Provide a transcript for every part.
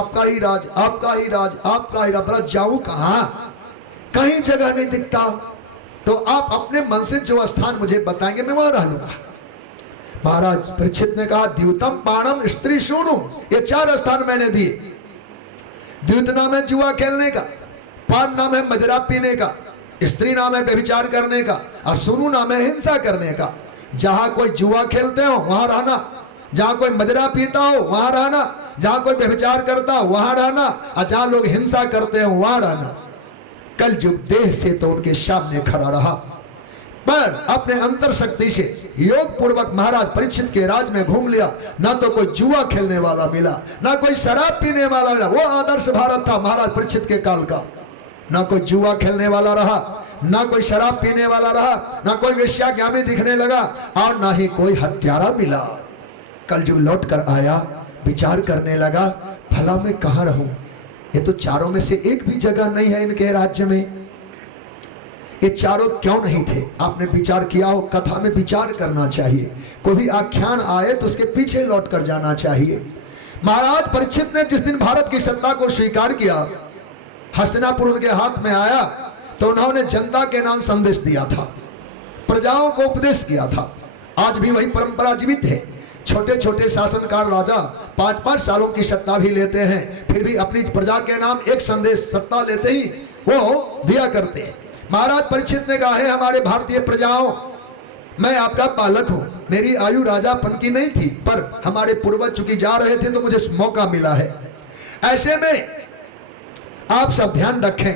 आपका ही राज, आपका ही राज, आपका ही राज। बोला जाऊं कहां, कहीं जगह नहीं दिखता। तो आप अपने मन से जो स्थान मुझे बताएंगे मैं वहां रह लूंगा। महाराज परीक्षित ने कहा द्यूतम पाणम स्त्री शूणु, ये 4 स्थान मैंने दिए। द्यूत नाम है जुआ खेलने का, पान नाम है मदिरा पीने का, स्त्री नाम है व्यभिचार करने का, और सुनु नाम है हिंसा करने का। जहां कोई जुआ खेलते हो वहां रहना, जहां कोई मदिरा पीता हो वहां रहना, जहां कोई व्यभिचार करता हो वहां रहना, और जहां लोग हिंसा करते हो वहां रहना। कल युग देह से तो उनके सामने खड़ा रहा, पर अपने अंतर शक्ति से योग पूर्वक महाराज परीक्षित के राज में घूम लिया। ना तो कोई जुआ खेलने वाला मिला, ना कोई शराब पीने वाला मिला। वो आदर्श भारत था महाराज परीक्षित के काल का। ना कोई जुआ खेलने वाला रहा, ना कोई शराब पीने वाला रहा, ना कोई वेश्यागामी दिखने लगा, और ना ही कोई हत्यारा मिला। कल युग लौट कर आया, विचार करने लगा भला मैं कहाँ रहूं। ये तो चारों में से एक भी जगह नहीं है इनके राज्य में। ये चारों क्यों नहीं थे? आपने विचार किया हो? कथा में विचार करना चाहिए। कोई भी आख्यान आए तो उसके पीछे लौट कर जाना चाहिए। महाराज परीक्षित ने जिस दिन भारत की सत्ता को स्वीकार किया, हस्तिनापुर उनके हाथ में आया, तो उन्होंने जनता के नाम संदेश दिया था, प्रजाओं को उपदेश किया था। आज भी वही परंपरा जीवित है। छोटे छोटे शासनकार राजा 5-5 सालों की सत्ता भी लेते हैं, फिर भी अपनी प्रजा के नाम एक संदेश सत्ता लेते ही वो दिया करते हैं। महाराज परीक्षित ने कहा है हमारे भारतीय प्रजाओं, मैं आपका पालक हूं। मेरी आयु राजापन की नहीं थी, पर हमारे पूर्वज चूंकि जा रहे थे तो मुझे मौका मिला है। ऐसे में आप सब ध्यान रखें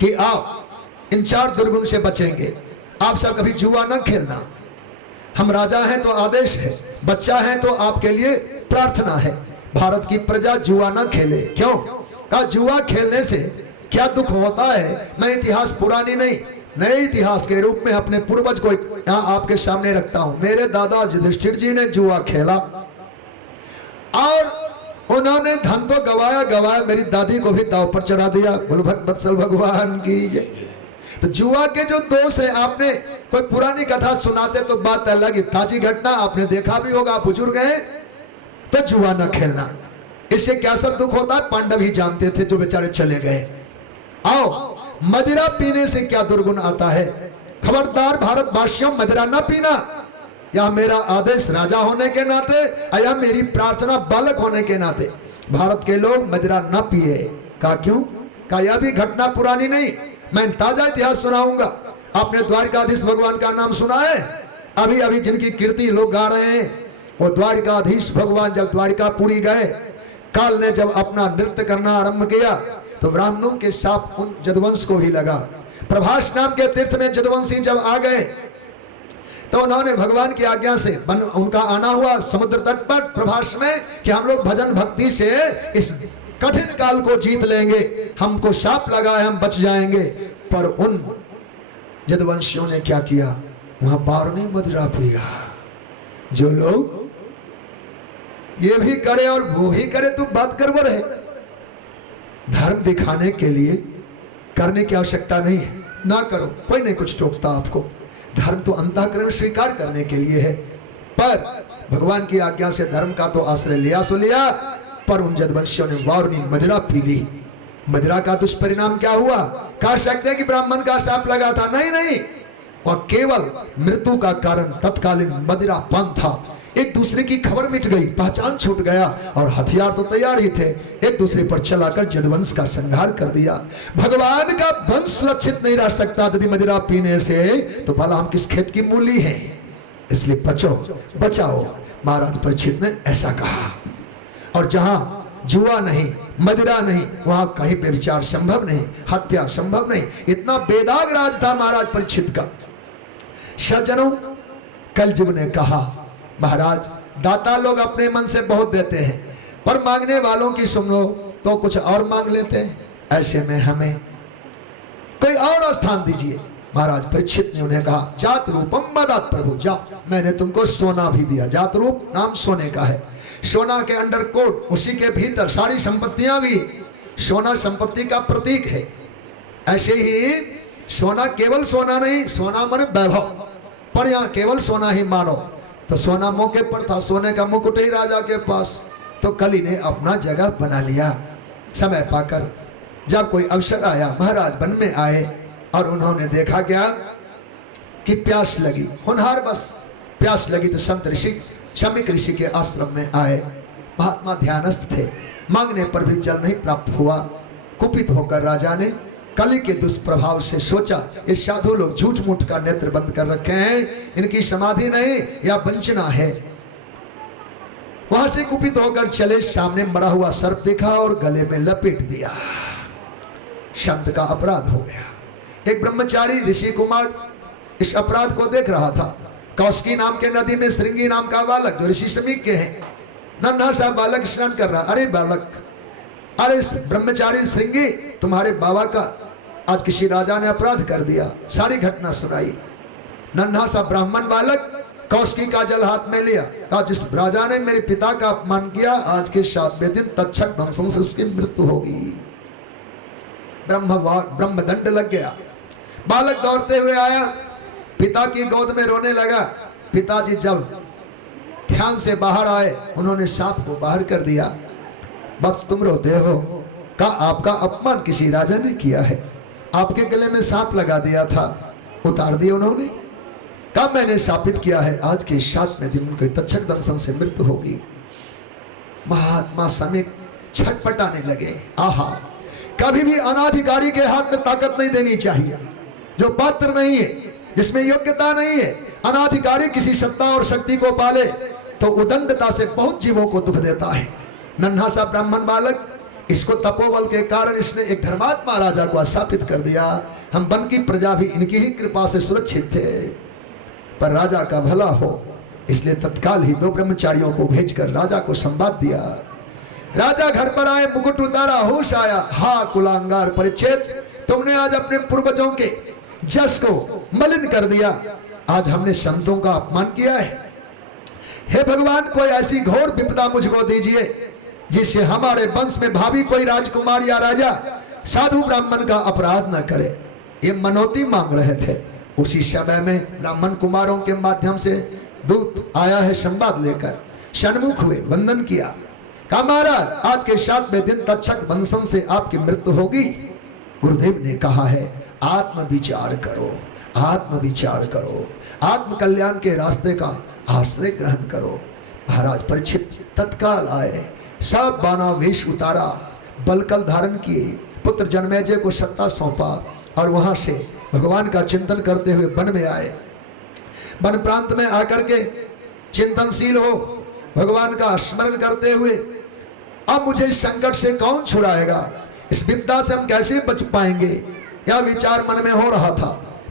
कि आप इन 4 दुर्गुण से बचेंगे। आप सब कभी जुआ न खेलना। हम राजा हैं तो आदेश है, बच्चा है तो आपके लिए प्रार्थना है। भारत की प्रजा जुआ न खेले। क्यों? कहा जुआ खेलने से क्या दुख होता है। मैं इतिहास पुरानी नहीं, नए इतिहास के रूप में अपने पूर्वज को यहाँ आपके सामने रखता हूं। मेरे दादा युधिष्ठिर जी ने जुआ खेला और उन्होंने धन तो गवाया गवाया, मेरी दादी को भी दाव पर चढ़ा दिया। बोलो भक्त वत्सल भगवान की जय। तो जुआ के जो दोष है, आपने कोई पुरानी कथा सुनाते तो बात अलग, ताजी घटना आपने देखा भी होगा, बुजुर्ग हैं तो जुआ न खेलना। इससे क्या सब दुख होता है पांडव ही जानते थे जो बेचारे चले गए। आओ, मदिरा पीने से क्या दुर्गुण आता है। खबरदार भारतवासियों, मदिरा न पीना। यह मेरा आदेश राजा होने के नाते, या मेरी प्रार्थना बालक होने के नाते। भारत के लोग मदिरा न पिए। कहा क्यों? कहा यह भी घटना पुरानी नहीं, मैं ताजा इतिहास सुनाऊंगा। आपने द्वारकाधीश भगवान का नाम सुना है? अभी अभी जिनकी कीर्ति लोग गा रहे हैं, वो द्वारकाधीश भगवान जब द्वारकापुरी गए, काल ने जब अपना नृत्य करना आरंभ किया तो ब्राह्मणों के साथ उन जदुवंश को भी लगा। प्रभास नाम के तीर्थ में जदुवंशी जब आ गए तो उन्होंने भगवान की आज्ञा से उनका आना हुआ समुद्र तट पर प्रभास में कि हम लोग भजन भक्ति से इस कठिन काल को जीत लेंगे, हमको शाप लगा है, हम बच जाएंगे। पर उन जदुवंशियों ने क्या किया? वहां बारनी मदिरा पिया। जो लोग ये भी करे और वो ही करे तो बात गड़बड़ है। धर्म दिखाने के लिए करने की आवश्यकता नहीं है, ना करो, कोई नहीं कुछ टोकता आपको। धर्म तो अंतःकरण स्वीकार करने के लिए है, पर भगवान की आज्ञा से धर्म का तो आश्रय लिया सो लिया। पर उन जदवंशियों ने वारुणी मदिरा पी ली। मदिरा का दुष्परिणाम क्या हुआ? कह सकते हैं कि ब्राह्मण का शाप लगा था, नहीं नहीं, वह केवल मृत्यु का कारण तत्कालीन मदिरा पान था। एक दूसरे की खबर मिट गई, पहचान छूट गया, और हथियार तो तैयार ही थे, एक दूसरे पर चलाकर जदवंश का संहार कर दिया। भगवान का वंश सुरक्षित नहीं रह सकता यदि मदिरा पीने से, तो भला हम किस खेत की मूली हैं। इसलिए बचो, बचाओ। महाराज परीक्षित ने ऐसा कहा। और जहां जुआ नहीं, मदिरा नहीं, वहां कहीं पे विचार संभव नहीं, हत्या संभव नहीं। इतना बेदाग राज था महाराज परीक्षित का। सज्जनों, कलयुग ने कहा महाराज दाता लोग अपने मन से बहुत देते हैं, पर मांगने वालों की सुनो तो कुछ और मांग लेते हैं। ऐसे में हमें कोई और स्थान दीजिए। महाराज परीक्षित ने उन्हें कहा जात रूपम मदत प्रभु, जाओ, मैंने तुमको सोना भी दिया। जात रूप नाम सोने का है, सोना के अंडर कोट, उसी के भीतर सारी संपत्तियां भी। सोना संपत्ति का प्रतीक है। ऐसे ही सोना केवल सोना नहीं, सोना माने वैभव, पर यहाँ केवल सोना ही मानो तो सोना मौके पर था। सोने का मुकुट ही राजा के पास, तो कली ने अपना जगह बना लिया। समय पाकर जब कोई अवसर आया, महाराज वन में आए और उन्होंने देखा क्या कि प्यास लगी, होनहार बस प्यास लगी, तो संत ऋषि शमीक ऋषि के आश्रम में आए। महात्मा ध्यानस्थ थे, मांगने पर भी जल नहीं प्राप्त हुआ। कुपित होकर राजा ने कली के दुष्प्रभाव से सोचा, ये साधु लोग झूठ मूठ का नेत्र बंद कर रखे हैं, इनकी समाधि नहीं या वंचना है। वहां से कुपित होकर चले, सामने मरा हुआ सर्प देखा और गले में लपेट दिया। संत का अपराध हो गया। एक ब्रह्मचारी ऋषि कुमार इस अपराध को देख रहा था। कौशिकी नाम के नदी में श्रृंगी नाम का बालक, जो ऋषि समीक के हैं, नन्हा सा बालक स्नान कर रहा। अरे बालक, अरे ब्रह्मचारी श्रृंगी, तुम्हारे बाबा का आज किसी राजा ने अपराध कर दिया। सारी घटना सुनाई। नन्हा सा ब्राह्मण बालक कौशिकी का जल हाथ में लिया, कहा जिस राजा ने मेरे पिता का अपमान किया, आज के 7वें दिन तक्षक दंशन से उसकी मृत्यु होगी। ब्रह्मदंड लग गया। बालक दौड़ते हुए आया, पिता की गोद में रोने लगा। पिताजी जब ध्यान से बाहर आए, उन्होंने सांप को बाहर कर दिया। बस तुम रोते हो? कहा आपका अपमान किसी राजा ने किया है, आपके गले में सांप लगा दिया था, उतार दिया उन्होंने। कहा मैंने शापित किया है, आज के 7वें दिन उनके तक्षक दंशन से मृत्यु होगी। महात्मा समीक छटपटाने लगे। आहा, कभी भी अनाधिकारी के हाथ में ताकत नहीं देनी चाहिए, जो पात्र नहीं है, जिसमें योग्यता नहीं है। अनाधिकारी किसी सत्ता और शक्ति को पाले तो उदंडता से बहुत जीवों को दुख देता है। नन्हा सा ब्राह्मण बालक, इसको तपोबल के कारण इसने एक धर्मात्मा राजा को स्थापित कर दिया। हम वन की प्रजा भी इनकी ही कृपा से सुरक्षित थे, पर राजा का भला हो इसलिए तत्काल ही 2 ब्रह्मचारियों को भेजकर राजा को संवाद दिया। राजा घर पर आए, मुकुट उतारा, होश आया। हा कुलांगार परिच्छेद, तुमने आज अपने पूर्वजों के जस को मलिन कर दिया। आज हमने संतों का अपमान किया है। हे भगवान, कोई ऐसी घोर विपदा मुझको दीजिए जिससे हमारे वंश में भावी कोई राजकुमार या राजा साधु ब्राह्मण का अपराध न करे। ये मनौती मांग रहे थे। उसी समय में ब्राह्मण कुमारों के माध्यम से दूत आया है संवाद लेकर। सन्मुख हुए, वंदन किया। कहा महाराज, आज के 7वें दिन तक्षक दंशन से आपकी मृत्यु होगी। गुरुदेव ने कहा है आत्म विचार करो, आत्म विचार करो, आत्म कल्याण के रास्ते का आश्रय ग्रहण करो। महाराज परीक्षित तत्काल आए, सब बाना वेश उतारा, बलकल धारण किए, पुत्र जन्मेजय को सत्ता सौंपा और वहां से भगवान का चिंतन करते हुए वन में आए। वन प्रांत में आकर के चिंतनशील हो, भगवान का स्मरण करते हुए, अब मुझे इस संकट से कौन छुड़ाएगा, इस विपदा से हम कैसे बच पाएंगे, यह विचार मन में हो रहा था।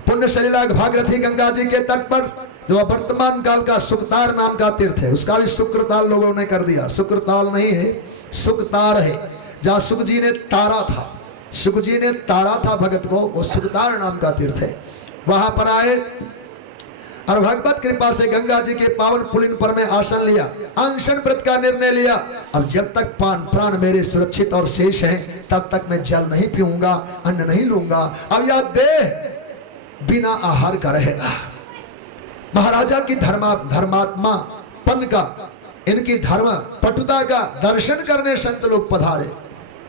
पुण्य सलिला भागीरथी गंगा जी के तट पर जो वर्तमान काल का सुकतार नाम का तीर्थ है, उसका भी शुक्रताल लोगों ने कर दिया। शुक्रताल नहीं है, सुकतार है, जहाँ सुख जी ने तारा था, सुख जी ने तारा था भगत को, वो सुकतार नाम का तीर्थ है। वहां पर आए और भगवत कृपा से गंगा जी के पावन पुलिन पर में आसन लिया, अनशन व्रत का निर्णय लिया। अब जब तक प्राण मेरे सुरक्षित और शेष हैं, तब तक मैं जल नहीं पीऊंगा, अन्न नहीं लूंगा। अब यह देह बिना आहार का रहेगा। महाराजा की धर्मात्मा पन का, इनकी धर्म पटुता का दर्शन करने संत लोग पधारे।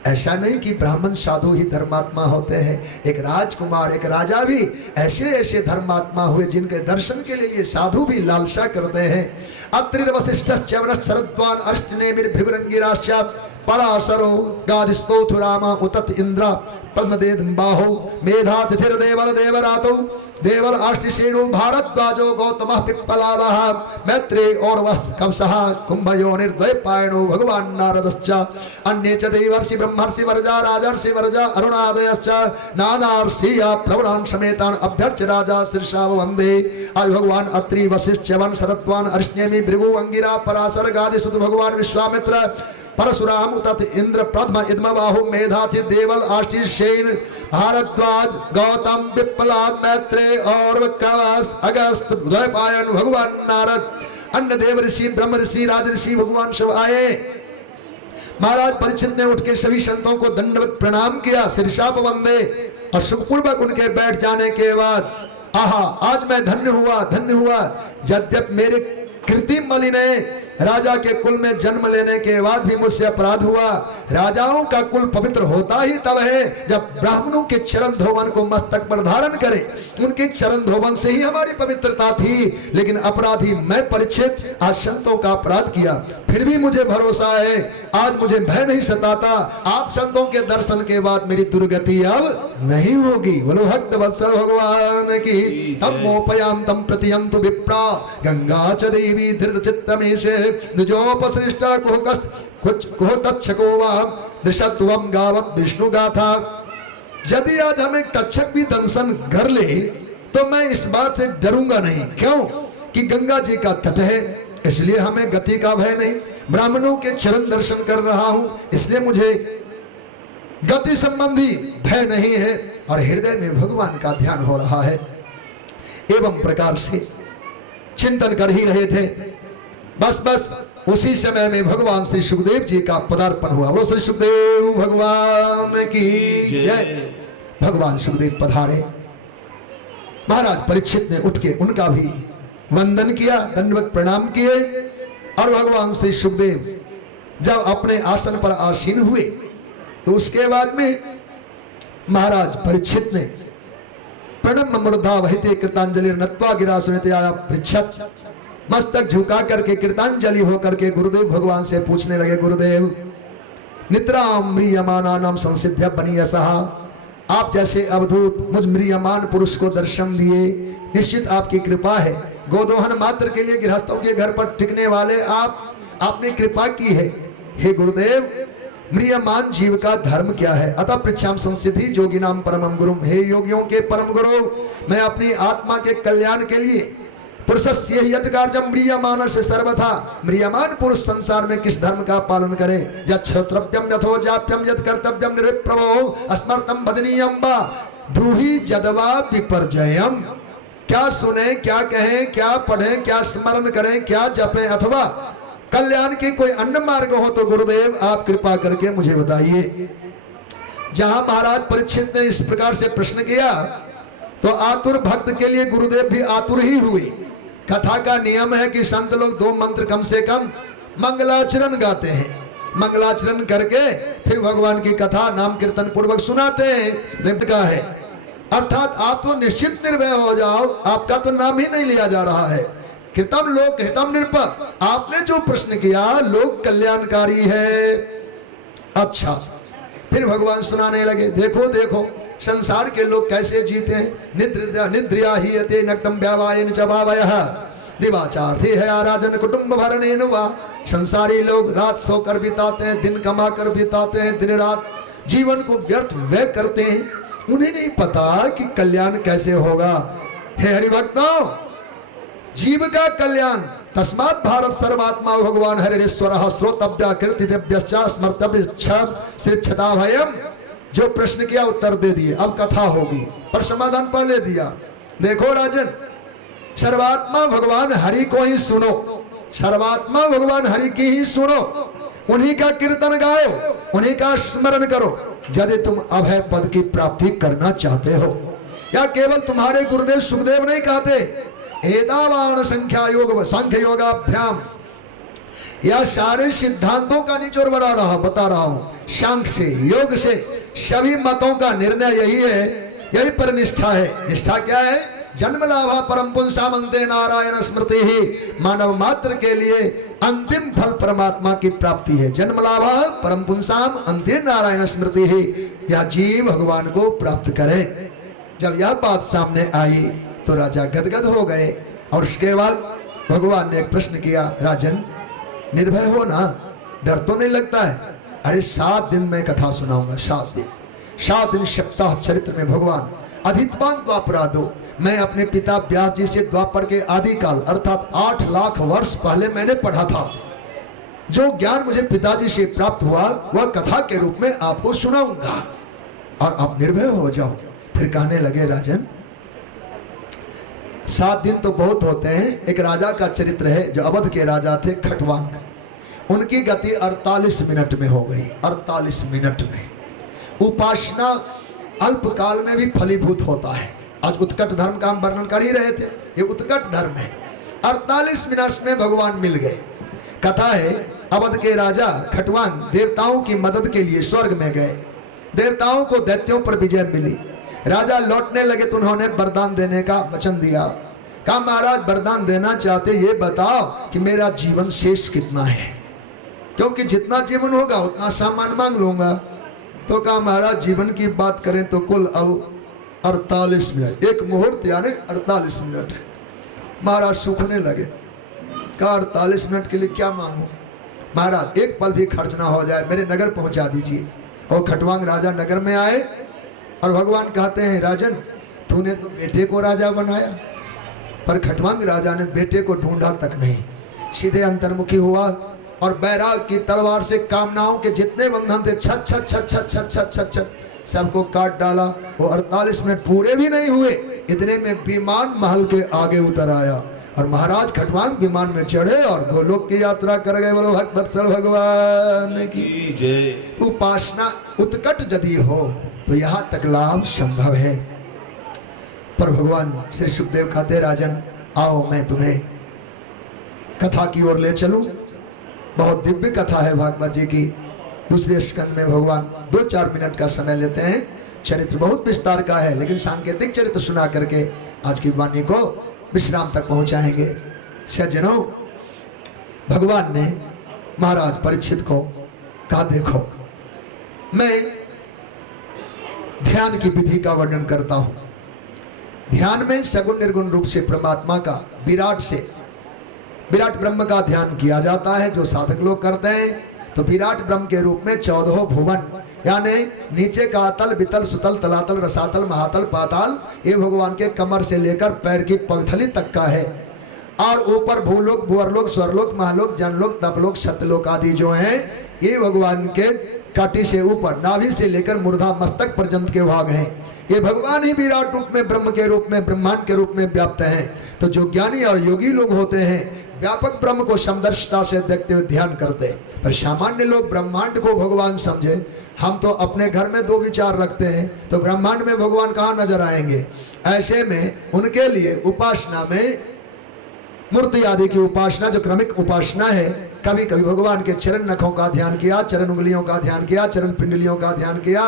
ऐसा नहीं कि ब्राह्मण साधु ही धर्मात्मा होते हैं, एक राजकुमार, एक राजा भी ऐसे ऐसे धर्मात्मा हुए जिनके दर्शन के लिए साधु भी लालसा करते हैं। अत्रि वशिष्ठ शरद्वान अष्टनेमिर भृगुरंगिराश्च पराशरो गादिस्तोथु राम उतत इंद्र पद्मदेद बाहो मेधातिथिर देवल देवरातो देवल आष्टिसेनो भारद्वाजो गौतमः पिप्पलादः मैत्रे और कवसः कुंभयोनिर्द्वैपायनो भगवान नारदश्च अन्ये च देवर्षि ब्रह्मर्षि वर्जा राजर्षि वर्जा अरुणादयश्च नानार्षिया प्रवरान् समेतान् अभ्यर्च्य राजा शीर्षाव वन्दे। आज भगवान अत्रि वशिष्ठ च्यवन शरद्वान अरिष्णेमि भृगु अंगिरा पराशर गादि सुत भगवान विश्वामित्र परशुराम उतत इंद्र प्रथम इद्मबाहु मेधाति देवल आशीषेन भारद्वाज गौतम पिप्पलाद मैत्रेय और कवस अगस्त द्वैपायन भगवान नारद अन्य देव ऋषि ब्रह्म ऋषि राज ऋषि भगवान सब आए। महाराज परीक्षित ने उठ के सभी संतों को दंडवत प्रणाम किया, शीर्षाप वंदे, और सुखपूर्वक उनके बैठ जाने के बाद आहा आज मैं धन्य हुआ, धन्य हुआ। यद्यप मेरे कृत्रिम बलि ने राजा के कुल में जन्म लेने के बाद भी मुझसे अपराध हुआ। राजाओं का कुल पवित्र होता ही तब है जब ब्राह्मणों के चरण धोवन को मस्तक पर धारण करे। उनके चरण धोवन से ही हमारी पवित्रता थी। लेकिन अपराधी मैं परीक्षित आज संतों का अपराध किया, फिर भी मुझे भरोसा है आज मुझे भय नहीं सताता। आप संतों के दर्शन के बाद मेरी दुर्गति अब नहीं होगी। बोलो भक्त वत्सल भगवान की। तम मोपयाम तम प्रतियंतु विप्रा गंगा च देवी धृत चित्तमेशे निजोपसृष्टा कुह तक्षको वा दृशत्वम गावत विष्णु गाथा। यदि आज हम एक तक्षक भी दंशन कर ले तो मैं इस बात से डरूंगा नहीं। क्यों कि गंगा जी का तट है, इसलिए हमें गति का भय नहीं। ब्राह्मणों के चरण दर्शन कर रहा हूं, इसलिए मुझे गति संबंधी भय नहीं है और हृदय में भगवान का ध्यान हो रहा है। एवं प्रकार से चिंतन कर ही रहे थे। बस उसी समय में भगवान श्री सुखदेव जी का पदार्पण हुआ। वो श्री सुखदेव भगवान की जय। भगवान सुखदेव पधारे। महाराज परीक्षित ने उठ के उनका भी वंदन किया, दंडवत प्रणाम किए और भगवान श्री सुखदेव जब अपने आसन पर आसीन हुए तो उसके बाद में महाराज परीक्षित ने प्रणम मूर्धा वहिते कृतांजलि नत्वा गिरा सुनते आया पृच्छत। मस्तक झुका करके कृतांजलि होकर के गुरुदेव भगवान से पूछने लगे, गुरुदेव निद्राम म्रियमाना नाम संसिद्ध बनी सहा। आप जैसे अवधूत मुझ म्रियमान पुरुष को दर्शन दिए, निश्चित आपकी कृपा है। गोदोहन मात्र के लिए गृहस्थों के घर पर टिकने वाले आपने कृपा की है। हे गुरुदेव म्रियमान जीव का धर्म क्या है? अतः पृच्छाम संसिद्धि योगी नाम परमम गुरुम। हे योगियों के परम गुरु, मैं अपनी आत्मा के कल्याण के लिए पुरुषस्य यत् कार्यम म्रियमान से सर्वथा। म्रियमान पुरुष संसार में किस धर्म का पालन करे? यत् श्रोत्रव्यम यथो जाप्यम यत् कर्तव्यम निर्विप्रभो अस्मर्तम भजनीयम वा ब्रूहि जदवा विपर्जयम। क्या सुने, क्या कहें, क्या पढ़ें, क्या स्मरण करें, क्या जपें अथवा कल्याण के कोई अन्य मार्ग हो तो गुरुदेव आप कृपा करके मुझे बताइए। जहां महाराज परीक्षित ने इस प्रकार से प्रश्न किया तो आतुर भक्त के लिए गुरुदेव भी आतुर ही हुए। कथा का नियम है कि संत लोग 2 मंत्र कम से कम मंगलाचरण गाते हैं, मंगलाचरण करके फिर भगवान की कथा नाम कीर्तन पूर्वक सुनाते हैं। नित्य का है अर्थात आप तो निश्चित निर्भय हो जाओ, आपका तो नाम ही नहीं लिया जा रहा है। कृतम लोक हितम निरप। आपने जो प्रश्न किया लोक कल्याणकारी है। अच्छा, फिर भगवान सुनाने लगे, देखो देखो संसार के लोग कैसे जीते हैं। निद्रिया ही अते नक्तम व्यावायन च भावयः दिवाचार्थी है आराजन कुटुंब भरणेन वा। संसारी लोग रात सोकर बिताते हैं, दिन कमा कर बिताते हैं, दिन रात जीवन को व्यर्थ व्यय करते हैं। उन्हें नहीं पता कि कल्याण कैसे होगा। हे हरिभक्तों, जीव का कल्याण तस्मात् भारत सर्वात्मा भगवान हरिश्वर श्रोतव्य कीर्तिव्य स्मर्तव्य श्रीक्षता भयम। जो प्रश्न किया उत्तर दे दिए, अब कथा होगी पर समाधान पहले दिया। देखो राजन, सर्वात्मा भगवान हरि को ही सुनो, सर्वात्मा भगवान हरि की ही सुनो, उन्हीं का कीर्तन गाओ, उन्हीं का स्मरण करो यदि तुम अभय पद की प्राप्ति करना चाहते हो। या केवल तुम्हारे गुरुदेव सुखदेव नहीं कहते, एदावान संख्या योग सांख्य योगाभ्याम, या सारे सिद्धांतों का निचोड़ बता रहा हूं। सांख्य से योग से सभी मतों का निर्णय यही है, यही पर निष्ठा है। निष्ठा क्या है? जन्म लाभा परम पुंसाम अंते नारायण स्मृति ही। मानव मात्र के लिए अंतिम फल परमात्मा की प्राप्ति है। जन्म लाभा परम पुंसाम अंते नारायण स्मृति ही। यह जीव भगवान को प्राप्त करे। जब यह बात सामने आई तो राजा गदगद हो गए और उसके बाद भगवान ने एक प्रश्न किया, राजन निर्भय हो ना, डर तो नहीं लगता है? अरे 7 दिन में कथा सुनाऊंगा, 7 दिन सप्ताह चरित्र में भगवान अधितवान द्वापराधो। मैं अपने पिता व्यास जी से द्वापर के आदि काल अर्थात 8 लाख वर्ष पहले मैंने पढ़ा था। जो ज्ञान मुझे पिताजी से प्राप्त हुआ वह कथा के रूप में आपको सुनाऊंगा और आप निर्भय हो जाओ। फिर कहने लगे, राजन 7 दिन तो बहुत होते हैं। एक राजा का चरित्र है जो अवध के राजा थे खटवांग, उनकी गति 48 मिनट में हो गई। 48 मिनट में उपासना अल्पकाल में भी फलीभूत होता है। आज उत्कट धर्म का हम वर्णन कर ही रहे थे, ये उत्कट धर्म है। 48 मिनट में भगवान मिल गए। कथा है, अवध के राजा खटवांग देवताओं की मदद के लिए स्वर्ग में गए। देवताओं को दैत्यों पर विजय मिली। राजा लौटने लगे तो उन्होंने वरदान देने का वचन दिया। कहा महाराज वरदान देना चाहते, ये बताओ कि मेरा जीवन शेष कितना है, क्योंकि जितना जीवन होगा उतना सामान मांग लूंगा। तो कहा महाराज जीवन की बात करें तो कुल अब 48 मिनट, एक मुहूर्त यानी 48 मिनट है। महाराज सूखने लगे। कहा 48 मिनट के लिए क्या मांगू महाराज, एक पल भी खर्च ना हो जाए, मेरे नगर पहुंचा दीजिए। और खटवांग राजा नगर में आए और भगवान कहते हैं राजन तूने तो बेटे को राजा बनाया। पर खटवांग राजा ने बेटे को ढूंढा तक नहीं, सीधे अंतर्मुखी हुआ और बैराग की तलवार से कामनाओं के जितने बंधन थे छत छत छत छत छत छत छत छत सबको काट डाला। वो 48 मिनट पूरे भी नहीं हुए, इतने में विमान महल के आगे उतर आया और महाराज खटवांग विमान में चढ़े और गोलोक की यात्रा कर गए। बोलो भक्त वत्सल भगवान की जय। उपासना उत्कट यदि हो तो यहाँ तक लाभ संभव है। पर भगवान श्री सुखदेव कहते राजन आओ मैं तुम्हें कथा की ओर ले चलूं। बहुत दिव्य कथा है भागवत जी की। दूसरे स्कंद में भगवान 2-4 मिनट का समय लेते हैं। चरित्र बहुत विस्तार का है, लेकिन सांकेतिक चरित्र सुना करके आज की वाणी को विश्राम तक पहुंचाएंगे। सज्जनों, भगवान ने महाराज परीक्षित को कहा देखो मैं ध्यान की विधि का वर्णन करता हूं। ध्यान में सगुण निर्गुण रूप से परमात्मा का विराट ब्रह्म का ध्यान किया जाता है। जो साधक लोग करते हैं तो विराट ब्रह्म के रूप में 14 भुवन यानी नीचे का अतल वितल सुतल तलातल रसातल महातल पाताल, ये भगवान के कमर से लेकर पैर की पगथली तक का है। और ऊपर भूलोक भुवरलोक स्वरलोक महालोक जनलोक तपलोक सत्यलोक आदि जो हैं ये भगवान के काटी से ऊपर नाभि से लेकर मूर्धा मस्तक पर्यंत के भाग हैं। ये भगवान ही विराट रूप में ब्रह्म के रूप में ब्रह्मांड के रूप में व्याप्त हैं। तो जो ज्ञानी और योगी लोग होते हैं व्यापक ब्रह्म को समदर्शिता से देखते हुए ध्यान करते हैं। पर सामान्य लोग ब्रह्मांड को भगवान समझे। हम तो अपने घर में 2 विचार रखते हैं तो ब्रह्मांड में भगवान कहाँ नजर आएंगे। ऐसे में उनके लिए उपासना में मूर्ति आदि की उपासना जो क्रमिक उपासना है, कभी कभी भगवान के चरण नखों का ध्यान किया, चरण उंगलियों का ध्यान किया, चरण पिंडलियों का ध्यान किया,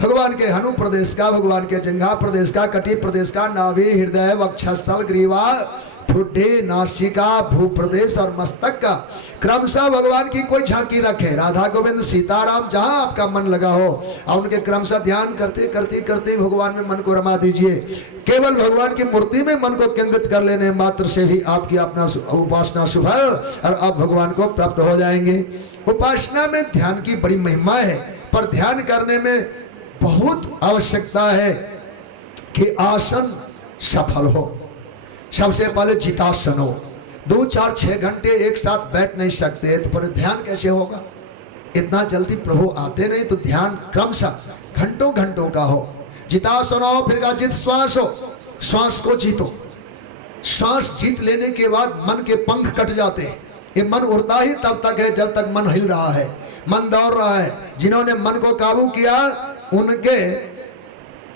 भगवान के हनु प्रदेश का, भगवान के जंघा प्रदेश का, कटी प्रदेश का, नाभि हृदय वक्षस्थल ग्रीवा ठुड्डी नासिका भू प्रदेश और मस्तक का क्रमशः भगवान की कोई झांकी रखे। राधा गोविंद सीताराम जहां आपका मन लगा हो और उनके क्रमशः ध्यान करते करते करते भगवान में मन को रमा दीजिए। केवल भगवान की मूर्ति में मन को केंद्रित कर लेने मात्र से भी आपकी अपना उपासना सुफल और आप भगवान को प्राप्त हो जाएंगे। उपासना में ध्यान की बड़ी महिमा है, पर ध्यान करने में बहुत आवश्यकता है कि आसन सफल हो। सबसे पहले जितासन हो। 2, 4, 6 घंटे एक साथ बैठ नहीं सकते तो पर ध्यान कैसे होगा। इतना जल्दी प्रभु आते नहीं, तो ध्यान क्रमशः घंटों घंटों का हो। जितासन हो, फिर का जित श्वास हो, श्वास को जीतो। श्वास जीत लेने के बाद मन के पंख कट जाते हैं। ये मन उड़ता ही तब तक है जब तक मन हिल रहा है, मन दौड़ रहा है। जिन्होंने मन को काबू किया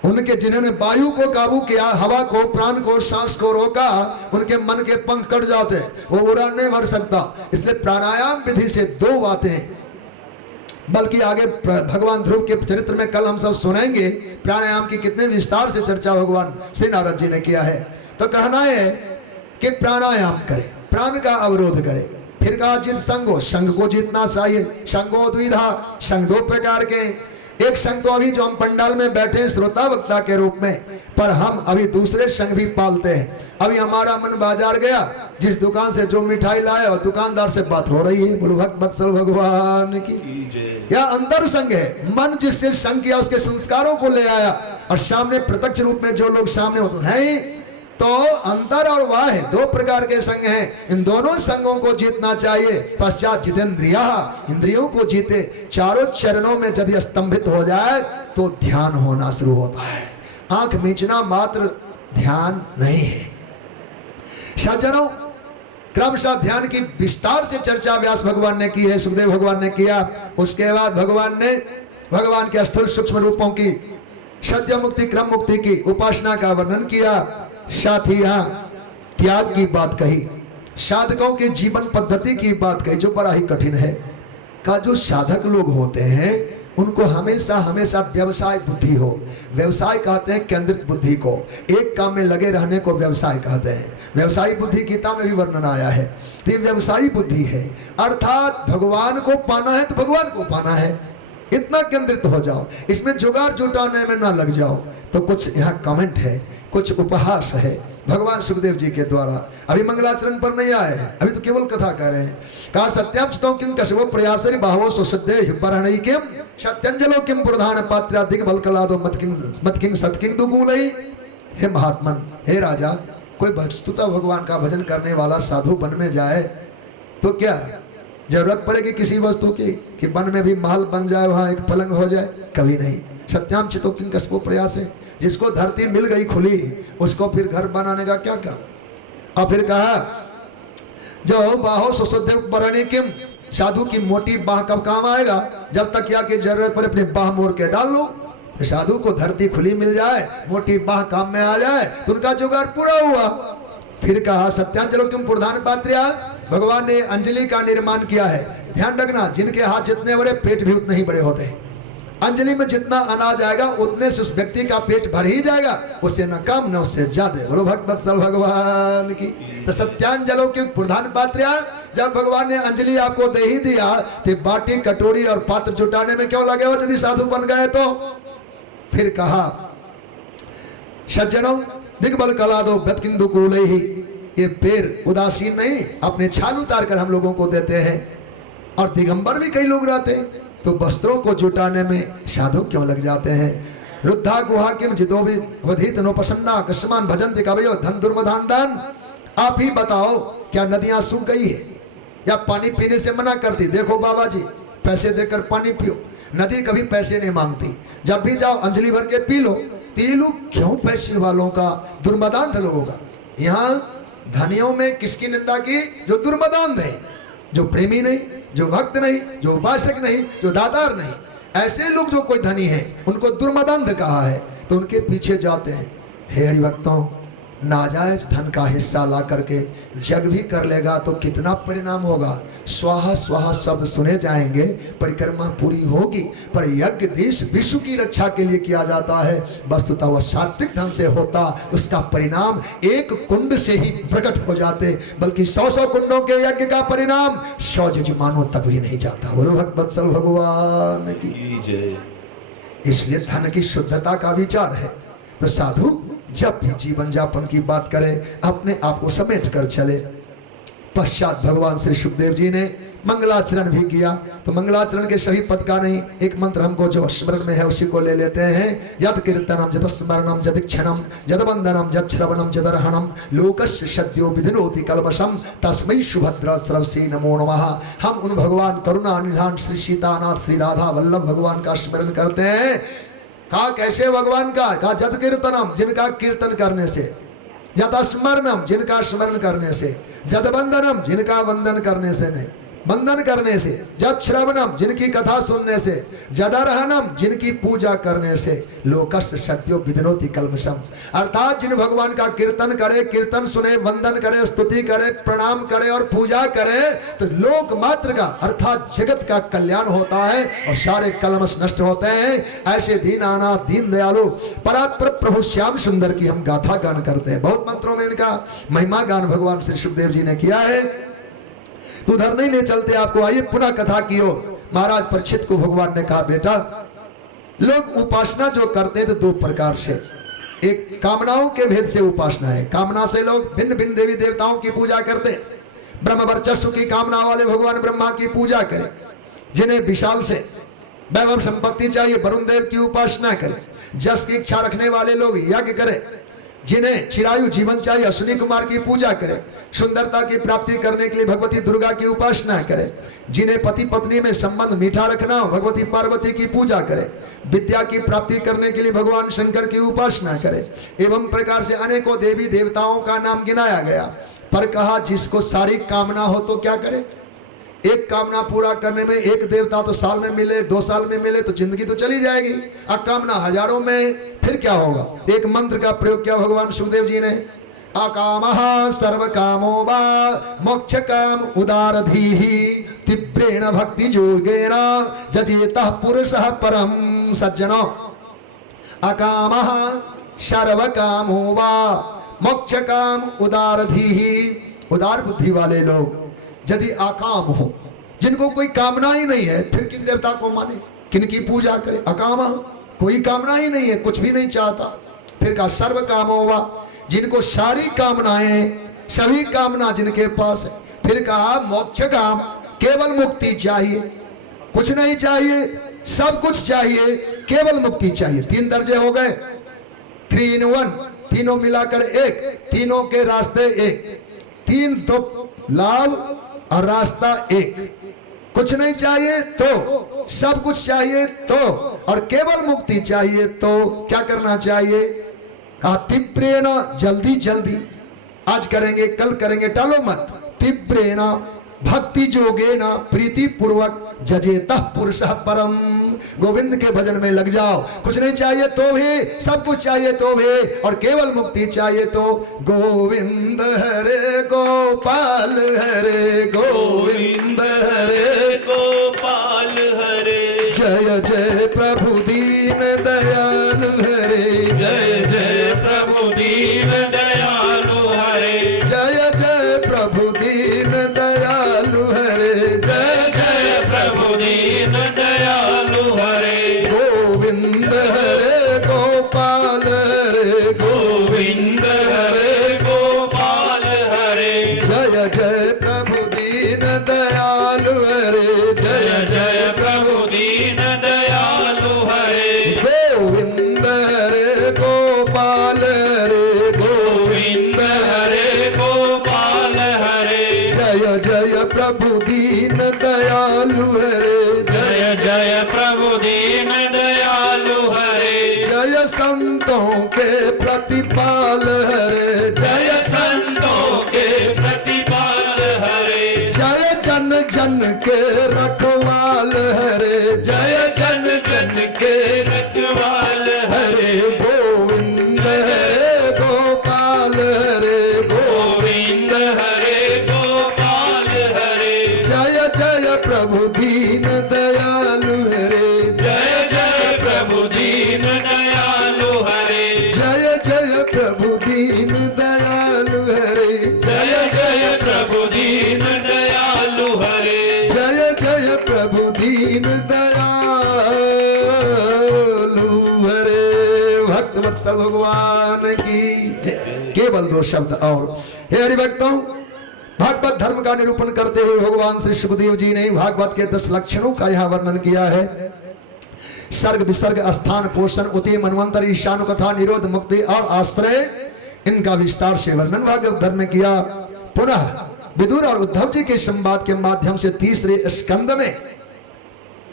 उनके जिन्होंने वायु को काबू किया, हवा को, प्राण को, सांस को रोका, उनके मन के पंख कट जाते हैं, वो उड़ान नहीं भर सकता। इसलिए प्राणायाम विधि से 2 बातें हैं। बल्कि आगे भगवान ध्रुव के चरित्र में कल हम सब सुनेंगे प्राणायाम की कितने विस्तार से चर्चा भगवान श्री नारद जी ने किया है। तो कहना है कि प्राणायाम करे, प्राण का अवरोध करे। फिर कहा जित संगो, संग को जीतना चाहिए। संगो द्विधा, संग 2 प्रकार के। एक संग तो अभी जो हम पंडाल में बैठे श्रोता वक्ता के रूप में, पर हम अभी दूसरे संग भी पालते हैं। अभी हमारा मन बाजार गया, जिस दुकान से जो मिठाई लाए और दुकानदार से बात हो रही है। बोलो भक्त वत्सल भगवान की। या अंतर संग है, मन जिससे संग किया उसके संस्कारों को ले आया और सामने प्रत्यक्ष रूप में जो लोग सामने होते हैं। तो अंतर और वाह 2 प्रकार के संग हैं। इन दोनों संगों को जीतना चाहिए। पश्चात जितेंद्रिया, इंद्रियों को जीते। चारों चरणों में यदि स्तंभित हो जाए तो ध्यान होना शुरू होता है। आंख मीचना मात्र ध्यान नहीं है। सज्जनों, क्रमशः ध्यान की विस्तार से चर्चा व्यास भगवान ने की है, सुखदेव भगवान ने किया। उसके बाद भगवान ने भगवान के स्थूल सूक्ष्म रूपों की, सद्य मुक्ति क्रम मुक्ति की उपासना का वर्णन किया। साथ ही यहाँ त्याग की बात कही। साधकों के जीवन पद्धति की बात कही जो बड़ा ही कठिन है। का जो साधक लोग होते हैं उनको हमेशा हमेशा व्यवसाय बुद्धि हो। व्यवसाय कहते हैं केंद्रित बुद्धि को, एक काम में लगे रहने को व्यवसाय कहते हैं। व्यवसायी बुद्धि गीता में भी वर्णन आया है। तो ये व्यवसायी बुद्धि है, अर्थात भगवान को पाना है तो भगवान को पाना है, इतना केंद्रित हो जाओ, इसमें जुगाड़ जुटाने में ना लग जाओ। तो कुछ यहाँ कमेंट है, कुछ उपहास है भगवान सुखदेव जी के द्वारा। अभी मंगलाचरण पर नहीं आए हैं, अभी तो केवल कथा कर रहे हैं। कहा सत्यम चितो किम कशवो प्रयासरि बाहो सुसिद्धे बरहणि किम सत्यंजलो किम प्रधान पात्रा दिग्बल कलादो मत किंग सत्किंग दुगुलई। हे महात्मन, हे राजा, कोई वस्तुतः भगवान का भजन करने वाला साधु वन में जाए तो क्या जरूरत पड़ेगी किसी वस्तु की कि वन में भी महल बन जाए, वहां एक पलंग हो जाए? कभी नहीं। सत्याम चितो किम कशवो प्रयास है, जिसको धरती मिल गई खुली उसको फिर घर बनाने का क्या काम। और फिर कहा जो बाहो सुसुदेव बरणी किम, साधु की मोटी बाह कब काम आएगा? जब तक या की जरूरत पड़े अपनी बाह मोड़ के डाल लो। साधु को धरती खुली मिल जाए, मोटी बाह काम में आ जाए तो उनका जुगाड़ पूरा हुआ। फिर कहा सत्यांजलो किम प्रधान पात्र्या, भगवान ने अंजलि का निर्माण किया है। ध्यान रखना, जिनके हाथ जितने बड़े पेट भी उतने ही बड़े होते हैं। अंजलि में जितना अनाज आएगा उतने से उस व्यक्ति का पेट भर ही जाएगा, उससे न कम न उससे ज्यादा। बोलो भगवत्सल भगवान की। तो सत्यांजलो के प्रधान पात्र, जब भगवान ने अंजलि आपको दे ही दिया तो बाटी कटोरी और पात्र जुटाने में क्यों लगे हो यदि साधु बन गए तो? फिर कहा सज्जनों दिग्बल कला दो ब्रतकिंदु कूले ही, ये पैर उदासीन नहीं अपने छाल उतार कर हम लोगों को देते हैं। और दिगंबर भी कई लोग रहते हैं, तो वस्त्रों को जुटाने में साधु क्यों लग जाते हैं? रुद्धा गुहा किम जिदो भी वधित नो प्रसन्ना कस्मान भजन दिखावे धन दुर्मधान दान। आप ही बताओ, क्या नदियां सूख गई है या पानी पीने से मना कर दी? देखो बाबा जी, पैसे देकर पानी पियो। नदी कभी पैसे नहीं मांगती, जब भी जाओ अंजलि भर के पी लो। पीलू क्यों पैसे वालों का, दुर्मदान थे लोगों का। यहाँ धनियों में किसकी निंदा की? जो दुर्मदान है, जो प्रेमी नहीं, जो भक्त नहीं, जो उपासक नहीं, जो दातार नहीं। ऐसे लोग जो कोई धनी है उनको दुर्मदांध कहा है, तो उनके पीछे जाते हैं। हे हरिभक्तों, नाजायज धन का हिस्सा ला करके जग भी कर लेगा तो कितना परिणाम होगा। स्वाहा स्वाहा शब्द सुने जाएंगे, परिक्रमा पूरी होगी, पर यज्ञ देश विश्व की रक्षा के लिए किया जाता है। वस्तुतः वह सात्विक ढंग से होता, उसका परिणाम एक कुंड से ही प्रकट हो जाते, बल्कि 100 कुंडों के यज्ञ का परिणाम 100 यजमानों तक भी नहीं जाता। बोलो भगवत्सल भगवान की जय। इसलिए धन की शुद्धता का विचार है। तो साधु जब भी जीवन यापन की बात करे अपने आप को समेट कर चले। पश्चात भगवान श्री सुखदेव जी ने मंगलाचरण भी किया। तो मंगलाचरण के सभी पद का नहीं, एक मंत्र हमको जो स्मरण में है उसी को ले लेते हैं। यद कीर्तनम जद स्मरणम जद क्षणम जद वंदनम जद श्रवणम जदर्हणम लोकस्य सद्यो विधिनोति कल्मषम तस्मै सुभद्रा श्रवसे नमो नमः। हम उन भगवान करुणा निधान श्री सीतानाथ श्री राधा वल्लभ भगवान का स्मरण करते हैं। कहा कैसे भगवान का? कहा जद कीर्तनम, जिनका कीर्तन करने से, जद स्मरणम, जिनका स्मरण करने से, जद वंदनम, जिनका वंदन करने से नहीं, वंदन करने से, जद श्रवणम, जिनकी कथा सुनने से, जदर्हणम, जिनकी पूजा करने से, लोकस्य सत्यो विधिनोति कल्मषम। अर्थात जिन भगवान का कीर्तन करे, कीर्तन सुने, वंदन करे, स्तुति करे, प्रणाम करे और पूजा करे तो लोक मात्र का अर्थात जगत का कल्याण होता है और सारे कलमश नष्ट होते हैं। ऐसे दीनानाथ दीन दयालु परात्पर प्रभु श्याम सुंदर की हम गाथा गान करते हैं। बहुत मंत्रों में इनका महिमा गान भगवान श्री सुखदेव जी ने किया है। तो उधर नहीं ले चलते आपको, आइए पुनः कथा की ओर। महाराज परीक्षित को भगवान ने कहा बेटा, लोग उपासना जो करते हैं तो 2 प्रकार से, एक कामनाओं के भेद से उपासना है। कामना से लोग भिन्न भिन्न देवी देवताओं की पूजा करते हैं। ब्रह्म वर्चस्व की कामना वाले भगवान ब्रह्मा की पूजा करें, जिन्हें विशाल से वैभव संपत्ति चाहिए वरुण देव की उपासना करें। जस की इच्छा रखने वाले लोग यज्ञ करें, जिन्हें चिरायु जीवन चाहिए अश्विनी कुमार की पूजा करें। सुंदरता की प्राप्ति करने के लिए भगवती दुर्गा की उपासना करें। जिन्हें पति पत्नी में संबंध मीठा रखना हो भगवती पार्वती की पूजा करें। विद्या की प्राप्ति करने के लिए भगवान शंकर की उपासना करें। एवं प्रकार से अनेकों देवी देवताओं का नाम गिनाया गया। पर कहा जिसको सारी कामना हो तो क्या करे? एक कामना पूरा करने में एक देवता तो साल में मिले, 2 साल में मिले तो जिंदगी तो चली जाएगी। अब कामना हजारों में, फिर क्या होगा? एक मंत्र का प्रयोग किया भगवान सुखदेव जी ने। अकामः सर्वकामो वा मोक्षकाम उदारधीः तीव्रेण भक्ति योगेन जजेतः पुरुषः परम। सज्जनों, अकामः सर्वकामो वा मोक्षकाम उदारधीः, उदार बुद्धि वाले लोग यदि अकाम हो, जिनको कोई कामना ही नहीं है, फिर किन देवता को माने, किनकी पूजा करे? अकामः, कोई कामना ही नहीं है, कुछ भी नहीं चाहता। फिर कहा सर्व कामो वा, जिनको सारी कामनाएं, सभी कामना जिनके पास है। फिर कहा मोक्ष काम, केवल मुक्ति चाहिए, कुछ नहीं चाहिए, सब कुछ चाहिए, केवल मुक्ति चाहिए। 3 दर्जे हो गए, 3 in 1, तीनों मिलाकर एक, तीनों के रास्ते एक, 3 तो लाभ और रास्ता एक। कुछ नहीं चाहिए तो, सब कुछ चाहिए तो, और केवल मुक्ति चाहिए तो क्या करना चाहिए? कहा तीव्रेण, जल्दी जल्दी, आज करेंगे कल करेंगे, टालो मत। तीव्रेण भक्ति जोगेन प्रीति पूर्वक जजेतः पुरुषः परम। गोविंद के भजन में लग जाओ, कुछ नहीं चाहिए तो भी, सब कुछ चाहिए तो भी, और केवल मुक्ति चाहिए तो। गोविंद हरे गोपाल हरे गोविंद हरे गोपाल हरे, जय जय प्रभु दीन दयालु हरे, जय जय प्रभु दीन दयालु हरे, जय जय प्रभु दीन दयालु हरे, जय जय प्रभु दीन दयालु हरे। गोविंद हरे गोपाल हरे गोविंद हरे गोपाल हरे, जय जय प्रभु दीन दयालु हरे, जय जय प्रभु दीन दयालु हरे। गोविंद हरे गोपाल हरे, गोविंद हरे गोपाल हरे, जय जय प्रभु दीन दयालु हरे, जय जय प्रभु दीन दयालु हरे, जय संतों के प्रतिपाल हरे, जय संतों के प्रतिपाल हरे, जय जन जन के रखवाल हरे, जय जन जन के रखवाल हरे। गोविंद हरे गोपाल हरे, गोविंद हरे गोपाल हरे, जय जय प्रभु दीन दयालु हरे, जय जय प्रभु दीन दयालु हरे, जय जय प्रभु दीन दयालु हरे, जय जय प्रभु दीन दयालु हरे, जय जय प्रभु दीन दयालु हरे। भक्त वत्सल भगवान की केवल 2 शब्द और। हे हरिभक्तों, भागवत धर्म का निरूपण करते हुए भगवान श्री सुखदेव जी ने भागवत के 10 लक्षणों का यहाँ वर्णन किया है। सर्ग विसर्ग स्थान पोषण उति मनवंतर ईशानु कथा निरोध मुक्ति और आश्रय, इनका विस्तार से वर्णन भागवत धर्म में किया। पुनः विदुर और उद्धव जी के संवाद के माध्यम से 3रे स्कंद में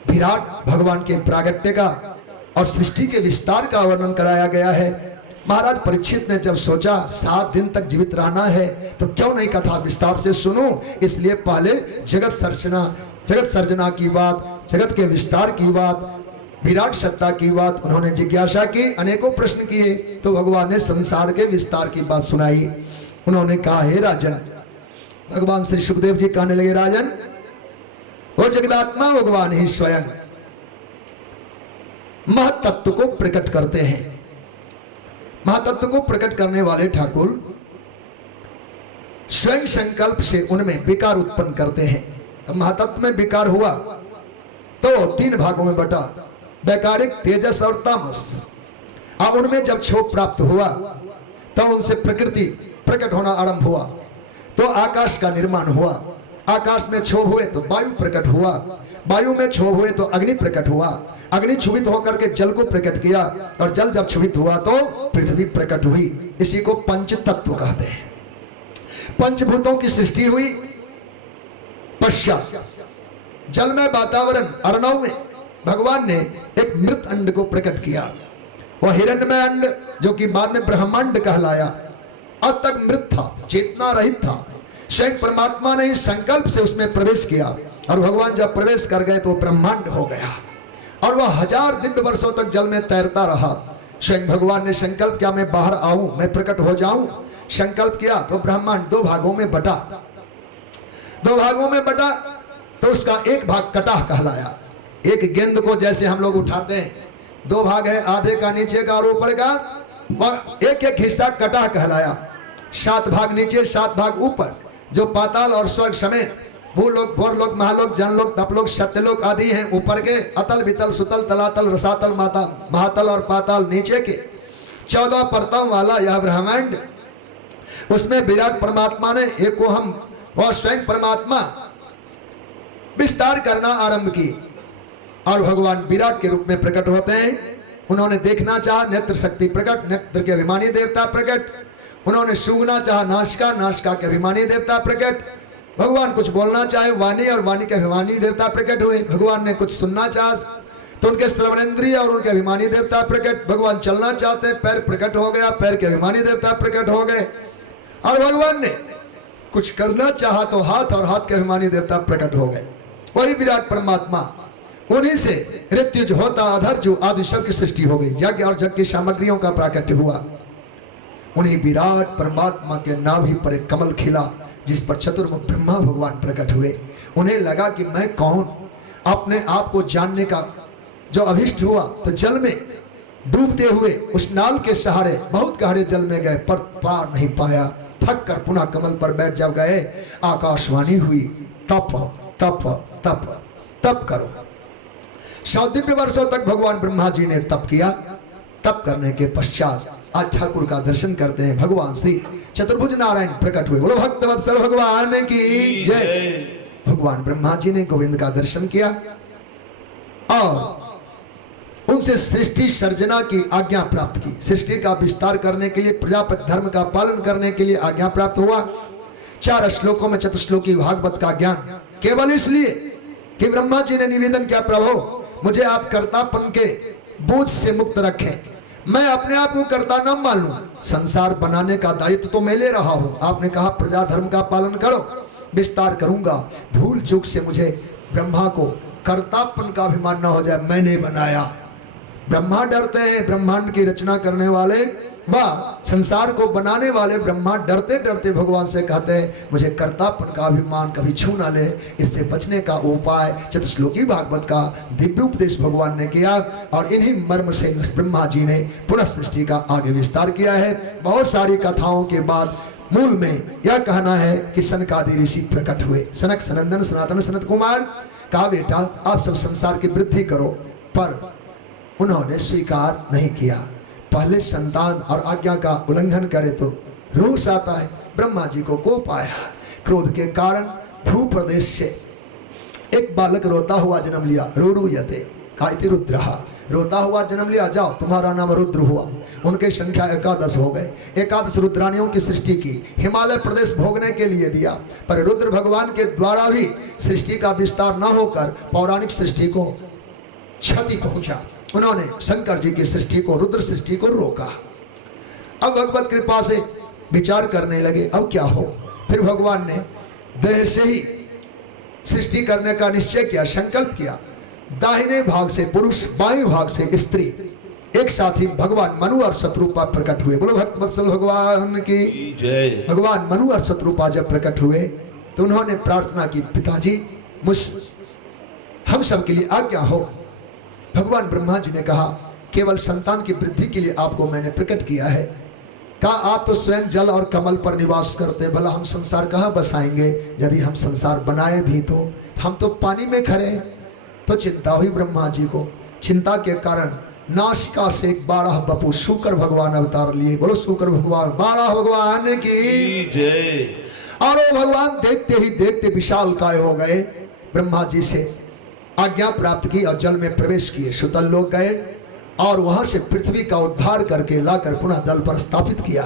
विराट भगवान के प्रागट्य का और सृष्टि के विस्तार का वर्णन कराया गया है। महाराज परीक्षित ने जब सोचा 7 दिन तक जीवित रहना है तो क्यों नहीं कथा विस्तार से सुनूं, इसलिए पहले जगत सर्जना की बात, जगत के विस्तार की बात, विराट सत्ता की बात उन्होंने जिज्ञासा की, अनेकों प्रश्न किए, तो भगवान ने संसार के विस्तार की बात सुनाई। उन्होंने कहा, हे राजन, भगवान श्री सुखदेव जी कहने लगे, राजन, वो जगदात्मा भगवान ही स्वयं महतत्व को प्रकट करते हैं। महातत्व को प्रकट करने वाले ठाकुर स्वयं संकल्प से उनमें विकार उत्पन्न करते हैं। अब महातत्व में विकार हुआ तो 3 भागों में बटा, वैकारिक, तेजस और तामस। और उनमें जब क्षोभ प्राप्त हुआ तो उनसे प्रकृति प्रकट होना आरंभ हुआ, तो आकाश का निर्माण हुआ। आकाश में क्षोभ हुए तो वायु प्रकट हुआ, वायु में क्षोभ हुए तो अग्नि प्रकट हुआ, अग्नि क्षुभित होकर के जल को प्रकट किया, और जल जब क्षुभित हुआ तो पृथ्वी प्रकट हुई। इसी को पंच तत्व कहते हैं। पंचभूतों की सृष्टि हुई। पश्चात जलमय वातावरण अर्णव में भगवान ने एक मृत अंड को प्रकट किया। वह हिरण्यमय अंड, जो कि बाद में ब्रह्मांड कहलाया, अब तक मृत था, चेतना रहित था। स्वयं परमात्मा ने इस संकल्प से उसमें प्रवेश किया, और भगवान जब प्रवेश कर गए तो ब्रह्मांड हो गया, और वह 1000 दिव्य वर्षों तक जल में तैरता रहा। स्वयं भगवान ने संकल्प किया, मैं बाहर आऊं, मैं प्रकट हो जाऊं। संकल्प किया तो ब्रह्मांड 2 भागों में बटा। 2 भागों में बटा तो उसका एक भाग कटाह कहलाया। एक गेंद को जैसे हम लोग उठाते हैं, 2 भाग है, आधे का नीचे का और ऊपर का, और एक एक हिस्सा कटाह कहलाया। 7 भाग नीचे, 7 भाग ऊपर, जो पाताल और स्वर्ग समेत भूलोक, भोरलोक, महालोक, जनलोक, तपलोक, सत्यलोक आदि हैं ऊपर के, अतल, वितल, सुतल, तलातल, रसातल, महातल और पाताल नीचे के 14 परतों वाला यह ब्रह्मांड, उसमें विराट परमात्मा ने एक को हम वह स्वयं परमात्मा विस्तार करना आरंभ की और भगवान विराट के रूप में प्रकट होते हैं। उन्होंने देखना चाहा, नेत्र शक्ति प्रकट, नेत्र के अभिमानी देवता प्रकट। उन्होंने सूंघना चाहा, नासिका, नासिका के अभिमानी देवता प्रकट। भगवान कुछ बोलना चाहे, वाणी, और वाणी के अभिमानी देवता प्रकट हुए। भगवान ने कुछ सुनना चाहा तो उनके श्रवणेंद्रिय और उनके अभिमानी देवता प्रकट। भगवान चलना चाहते हैं, पैर प्रकट हो गया, पैर के अभिमानी देवता प्रकट हो गए। और भगवान ने कुछ करना चाहा तो हाथ और हाथ के अभिमानी देवता प्रकट हो गए। वही विराट परमात्मा, उन्हीं से ऋत्युज, होता, अधर्जु आदि सब की सृष्टि हो गई। यज्ञ और जग की सामग्रियों का प्राकट्य हुआ। उन्हीं विराट परमात्मा के नाभि पर एक कमल खिला जिस पर चतुर्मुख ब्रह्मा भगवान प्रकट हुए। उन्हें लगा कि मैं कौन, अपने आप को जानने का जो अभिष्ट हुआ तो जल में डूबते हुए उस नाल के सहारे बहुत गहरे जल में गए, पर पार नहीं पाया। थक कर पुनः कमल पर बैठ जब गए, आकाशवाणी हुई, तप तप तप तप करो। 100 दिव्य वर्षों तक भगवान ब्रह्मा जी ने तप किया। तप करने के पश्चात आज ठाकुर का दर्शन करते हैं। भगवान श्री चतुर्भुज नारायण प्रकट हुए। बोलो भक्तवत्सल भगवान की जय। भगवान ब्रह्मा जी ने गोविंद का दर्शन किया और उनसे सृष्टि सर्जना की आज्ञा प्राप्त की। सृष्टि का विस्तार करने के लिए, प्रजापति धर्म का पालन करने के लिए आज्ञा प्राप्त हुआ। 4 श्लोकों में चतुश्लोकी भागवत का ज्ञान, केवल इसलिए कि ब्रह्मा जी ने निवेदन किया, प्रभु मुझे आप कर्तापन के बोझ से मुक्त रखें, मैं अपने आप को कर्ता न मानूं, संसार बनाने का दायित्व तो मैं ले रहा हूं। आपने कहा प्रजा धर्म का पालन करो, विस्तार करूंगा। भूल चूक से मुझे ब्रह्मा को कर्तापन का अभिमान न हो जाए, मैंने बनाया। ब्रह्मा डरते हैं, ब्रह्मांड की रचना करने वाले व संसार को बनाने वाले ब्रह्मा डरते डरते भगवान से कहते हैं मुझे कर्तापन का अभिमान कभी छू ना ले। इससे बचने का उपाय चतुश्लोकी भागवत का दिव्य उपदेश भगवान ने किया और इन्हीं मर्म से ब्रह्मा जी ने पुनः सृष्टि का आगे विस्तार किया है। बहुत सारी कथाओं के बाद मूल में यह कहना है कि सनकादि ऋषि प्रकट हुए। सनक, सनंदन, सनातन, सनत कुमार कहा बेटा आप सब संसार की वृद्धि करो, पर उन्होंने स्वीकार नहीं किया। पहले संतान और आज्ञा का उल्लंघन करे तो रोष आता है। ब्रह्मा जी को कोप आया, क्रोध के कारण भू प्रदेश से एक बालक रोता हुआ जन्म लिया। रुरु यते कायति रुद्रहा, रोता हुआ जन्म लिया, जाओ तुम्हारा नाम रुद्र हुआ। उनकी संख्या 11 हो गए। 11 रुद्रानियों की सृष्टि की, हिमालय प्रदेश भोगने के लिए दिया। पर रुद्र भगवान के द्वारा भी सृष्टि का विस्तार न होकर पौराणिक सृष्टि को क्षति पहुंचा। उन्होंने शंकर जी की सृष्टि को, रुद्र सृष्टि को रोका। अब भगवत कृपा से विचार करने लगे अब क्या हो। फिर भगवान ने देह से ही सृष्टि करने का निश्चय किया, संकल्प किया। दाहिने भाग से पुरुष, बाएं भाग से स्त्री, एक साथ ही भगवान मनु और शत्रुपा प्रकट हुए। बोलो भक्तवत्सल भगवान की जय। भगवान मनु और शत्रुपा जब प्रकट हुए तो उन्होंने प्रार्थना की, पिताजी मुझ हम सब के लिए आज्ञा हो। भगवान ब्रह्मा जी ने कहा केवल संतान की वृद्धि के लिए आपको मैंने प्रकट किया है। कहा आप तो स्वयं जल और कमल पर निवास करते, भला हम संसार कहाँ बसाएंगे। यदि हम संसार बनाए भी तो हम तो पानी में खड़े। तो चिंता हुई ब्रह्मा जी को। चिंता के कारण नासिका से 12 बपू शुक्र भगवान अवतार लिए। बोलो शुक्र भगवान, 12 भगवान की जय। और वो भगवान देखते ही देखते विशाल काय हो गए। ब्रह्मा जी से आज्ञा प्राप्त की और जल में प्रवेश किए। सुतल लोग गए और वहां से पृथ्वी का उद्धार करके लाकर पुनः दल पर स्थापित किया।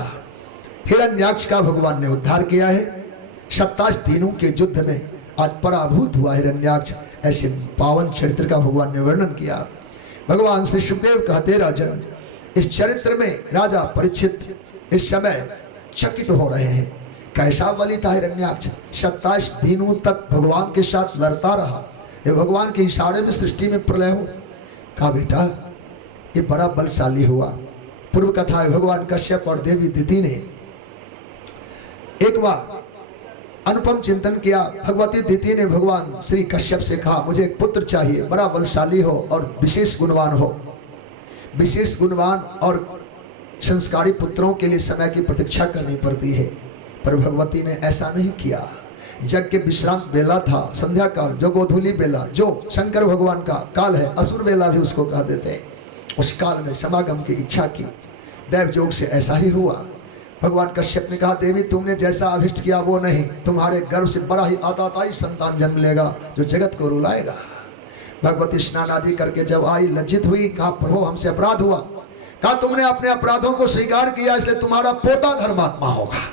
हिरण्याक्ष का भगवान ने उद्धार किया है। 27 दिनों के युद्ध में आज पराभूत हुआ हिरण्याक्ष। ऐसे पावन चरित्र का भगवान ने वर्णन किया। भगवान श्री सुखदेव कहते राजन, इस चरित्र में राजा परीक्षित इस समय चकित हो रहे हैं। कैसा बलि था हिरण्याक्ष, 27 दिनों तक भगवान के साथ लड़ता रहा। ये भगवान के इशारे में सृष्टि में प्रलय हो। कहा बेटा ये बड़ा बलशाली हुआ। पूर्व कथा है, भगवान कश्यप और देवी दिति ने एक बार अनुपम चिंतन किया। भगवती दीति ने भगवान श्री कश्यप से कहा, मुझे एक पुत्र चाहिए, बड़ा बलशाली हो और विशेष गुणवान हो। विशेष गुणवान और संस्कारी पुत्रों के लिए समय की प्रतीक्षा करनी पड़ती है, पर भगवती ने ऐसा नहीं किया। जग के विश्राम बेला था, संध्या काल, जो गोधूली बेला, जो शंकर भगवान का काल है, असुर बेला भी उसको कह देते हैं। उस काल में समागम की इच्छा की। दैव योग से ऐसा ही हुआ। भगवान कश्यप ने कहा, देवी तुमने जैसा अभिष्ट किया वो नहीं, तुम्हारे गर्भ से बड़ा ही आताताई संतान जन्म लेगा जो जगत को रुलाएगा। भगवती स्नान आदि करके जब आई, लज्जित हुई, कहा प्रभु हमसे अपराध हुआ। कहा तुमने अपने अपराधों को स्वीकार किया, इसलिए तुम्हारा पोता धर्मात्मा होगा।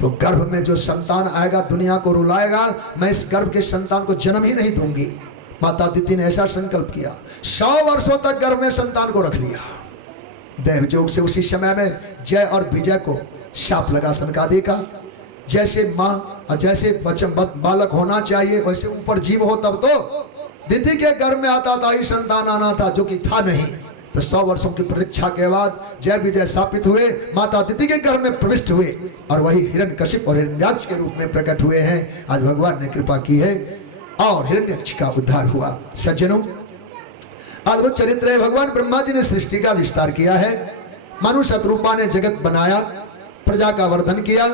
तो गर्भ में जो संतान आएगा दुनिया को रुलाएगा, मैं इस गर्भ के संतान को जन्म ही नहीं दूंगी। माता दीति ने ऐसा संकल्प किया, 100 वर्षों तक गर्भ में संतान को रख लिया। देवयोग से उसी समय में जय और विजय को शाप लगा सनकादि का। जैसे माँ और जैसे बच्चा बालक होना चाहिए, वैसे ऊपर जीव हो, तब तो दीति के गर्भ में आता था ही संतान आना था, जो कि था नहीं। तो 100 वर्षों की प्रतीक्षा के बाद जय विजय स्थापित हुए, माता दीति के गर्भ में प्रविष्ट हुए और वही हिरण्यकशिप और हिरण्याक्ष के रूप में प्रकट हुए हैं। आज भगवान ने कृपा की है और हिरण्याक्ष का उद्धार हुआ। सज्जनों, अद्भुत चरित्र है। भगवान ब्रह्मा जी ने सृष्टि का विस्तार किया है। मनु शतरूपा ने जगत बनाया, प्रजा का वर्धन किया,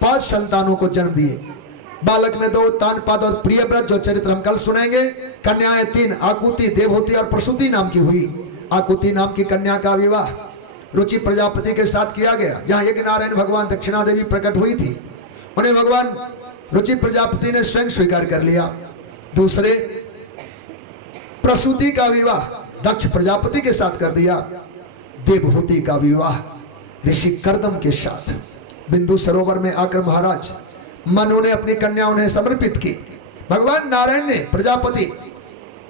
5 संतानों को जन्म दिए। बालक में 2, तानपाद और प्रियव्रत, जो चरित्र हम कल सुनेंगे। कन्याएं 3, आकुति, देवहूति और प्रसूति नाम की हुई। आकुति नाम की कन्या का विवाह रुचि प्रजापति के साथ किया गया। जहाँ यज्ञ नारायण भगवान दक्षिणा देवी प्रकट हुई थी, उन्हें भगवान रुचि प्रजापति ने स्वयं स्वीकार कर लिया। दूसरे प्रसूति का विवाह दक्ष प्रजापति के साथ कर दिया। देवहूति का विवाह ऋषि कर्दम के साथ। बिंदु सरोवर में आकर महाराज मनु ने अपनी कन्या उन्हें समर्पित की। भगवान नारायण ने प्रजापति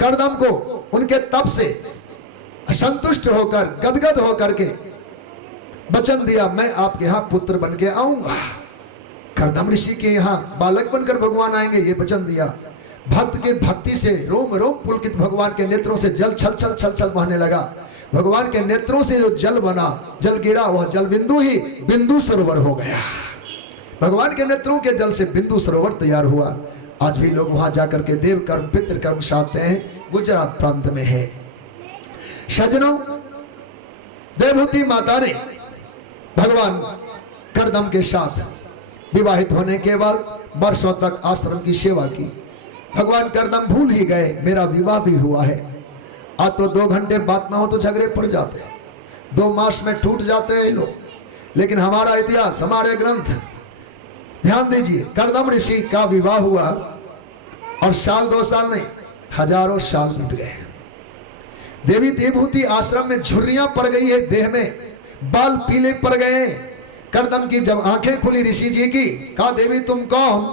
कर्दम को उनके तप से संतुष्ट होकर गदगद होकर के वचन दिया, मैं आपके यहाँ पुत्र बन के आऊंगा। कर्दम ऋषि के यहाँ बालक बनकर भगवान आएंगे, ये वचन दिया। भक्त के भक्ति से रोम रोम पुलकित भगवान के नेत्रों से जल छल छल छल छल बहने लगा। भगवान के नेत्रों से जो जल बना, जल गिरा, वह जल बिंदु ही बिंदु सरोवर हो गया। भगवान के नेत्रों के जल से बिंदु सरोवर तैयार हुआ। आज भी लोग वहां जाकर के देव कर्म पितृ कर्म साधते हैं। गुजरात प्रांत में है। सज्जनों, देवहूति माता ने भगवान कर्दम के साथ विवाहित होने के बाद वर्षों तक आश्रम की सेवा की। भगवान कर्दम भूल ही गए, मेरा विवाह भी हुआ है। आज तो 2 घंटे बात ना हो तो झगड़े पड़ जाते, 2 मास में टूट जाते हैं लोग। लेकिन हमारा इतिहास, हमारे ग्रंथ, ध्यान दीजिए, कर्दम ऋषि का विवाह हुआ और साल 2 साल नहीं, हजारों साल बीत गए। देवी देवहूति आश्रम में झुर्रियां पड़ गई है, देह में बाल पीले पड़ गए। कर्दम की जब आंखें खुली ऋषि जी की, कहा देवी तुम कौन?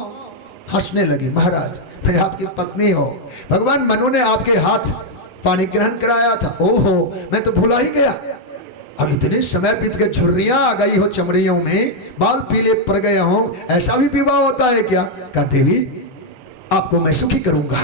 हंसने लगी, महाराज मैं आपकी पत्नी हो। भगवान मनु ने आपके हाथ पानी ग्रहण कराया था। ओहो, मैं तो भुला ही गया। अब इतने समय बीत के झुर्रियां आ गई हो चमड़ियों में, बाल पीले पड़ गए हो, ऐसा भी विवाह होता है क्या? कहा देवी आपको मैं सुखी करूंगा।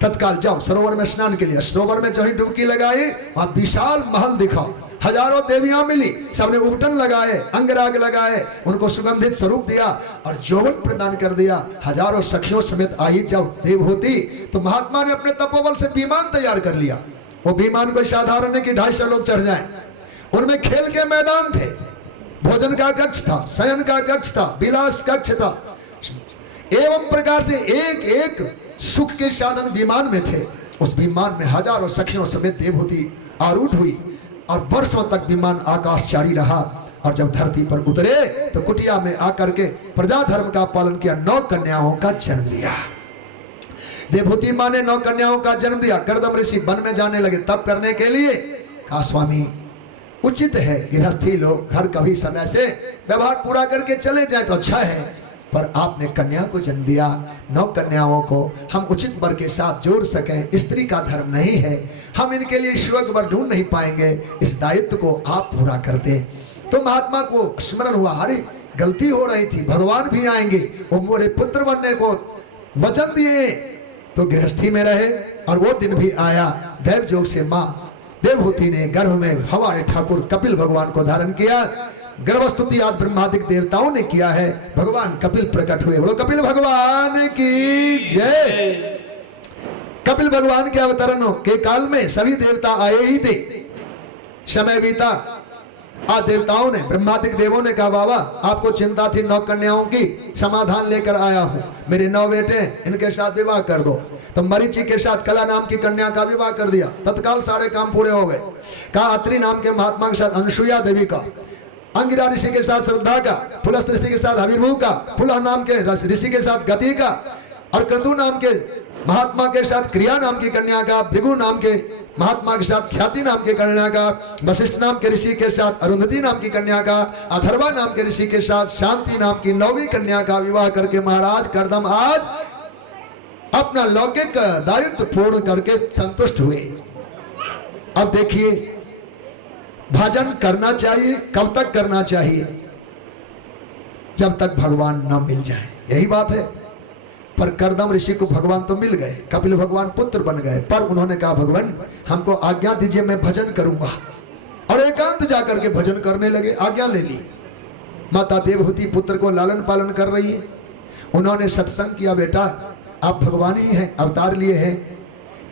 तत्काल जाओ सरोवर में स्नान के लिए। सरोवर में जो ही डुबकी लगाई, वहां विशाल महल दिखा, हजारों देवियां मिली, सबने उपटन लगाए, अंगराग लगाए, उनको सुगंधित स्वरूप दिया और यौवन प्रदान कर दिया। हजारों सखियों समेत आई जब देवहूति, तो महात्मा ने अपने तपोबल से विमान तैयार कर लिया। वो विमान कोई साधारण नहीं कि 250 लोग चढ़ जाएं। उनमें खेल के मैदान थे, भोजन का कक्ष था, शयन का कक्ष था, विलास कक्ष था, एवं प्रकार से एक एक सुख के साधन विमान में थे। उस विमान में हजारों सखियों समेत देवहूति आरूढ़ हुई और वर्षों तक विमान आकाशचारी रहा। और जब धरती पर उतरे तो कुटिया में आकर के प्रजा धर्म का पालन किया, 9 कन्याओं का जन्म दिया। देवहूति मां ने 9 कन्याओं का जन्म दिया। कर्दम ऋषि वन में जाने लगे तप करने के लिए। कहा स्वामी उचित है गृहस्थी लोग घर कभी समय से व्यवहार पूरा करके चले जाए तो अच्छा है, पर आपने कन्या को जन्म दिया, 9 कन्याओं को हम उचित वर के साथ जोड़ सकें, स्त्री का धर्म नहीं है, हम इनके लिए शिवक वर ढूंढ नहीं पाएंगे, इस दायित्व को आप पूरा कर दे। तो महात्मा को स्मरण हुआ, अरे गलती हो रही थी, भगवान भी आएंगे, वो मोरे पुत्र बनने को वचन दिए। तो गृहस्थी में रहे और वो दिन भी आया। दैव योग से माँ देवहूति ने गर्भ में हमारे ठाकुर कपिल भगवान को धारण किया। गर्भस्तुति आज ब्रह्मादिक देवताओं ने किया है। भगवान कपिल प्रकट हुए। बोलो कपिल भगवान की जय। कपिल भगवान के अवतरणों के काल में सभी देवता आए ही थे। समय बीता, आज देवताओं ने, ब्रह्मादिक देवों ने कहा बाबा आपको चिंता थी 9 कन्याओं की, समाधान लेकर आया हूं। मेरे 9 बेटे हैं, इनके साथ विवाह कर दो। तो मरीचि के साथ कला नाम की कन्या का विवाह कर दिया। तत्काल सारे काम पूरे हो गए। कहा अत्रि नाम के महात्मा के साथ अनुसुईया देवी का, अंगिरा ऋषि के साथ श्रद्धा का, पुलस्त ऋषि के साथ हविर्भू का, पुलह नाम के ऋषि के साथ गति का, और क्रतु नाम के महात्मा के साथ क्रिया नाम की कन्या का, भृगु नाम के महात्मा के साथ ख्याति नाम की कन्या का, वशिष्ठ नाम के ऋषि के साथ अरुंधति नाम की कन्या का, अथर्वा नाम के ऋषि के साथ शांति नाम की 9वीं कन्या का विवाह करके महाराज कर्दम आज अपना लौकिक दायित्व पूर्ण करके संतुष्ट हुए। अब देखिए भजन करना चाहिए, कब तक करना चाहिए? जब तक भगवान न मिल जाए, यही बात है। पर कर्दम ऋषि को भगवान तो मिल गए, कपिल भगवान पुत्र बन गए, पर उन्होंने कहा भगवान हमको आज्ञा दीजिए, मैं भजन करूंगा। और एकांत जाकर के भजन करने लगे। आज्ञा ले ली। माता देवहूति पुत्र को लालन पालन कर रही है। उन्होंने सत्संग किया, बेटा आप भगवान ही हैं, अवतार लिए हैं,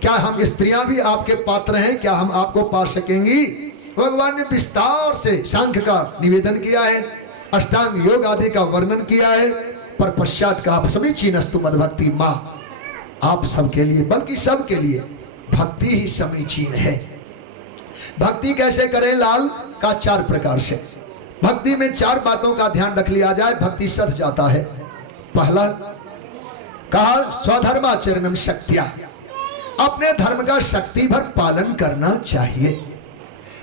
क्या हम स्त्रियां भी आपके पात्र हैं? क्या हम आपको पा सकेंगी? भगवान ने विस्तार से सांख्य का निवेदन किया है, अष्टांग योग आदि का वर्णन किया है, पर पश्चात का आप समीचीनस्तु मद्भक्ति माँ, आप सबके लिए, बल्कि सबके लिए भक्ति ही समीचीन है। भक्ति कैसे करें लाल? का 4 प्रकार से। भक्ति में 4 बातों का ध्यान रख लिया जाए, भक्ति सध जाता है। पहला कहा स्वधर्माचरणम शक्तिया, अपने धर्म का शक्ति भर पालन करना चाहिए।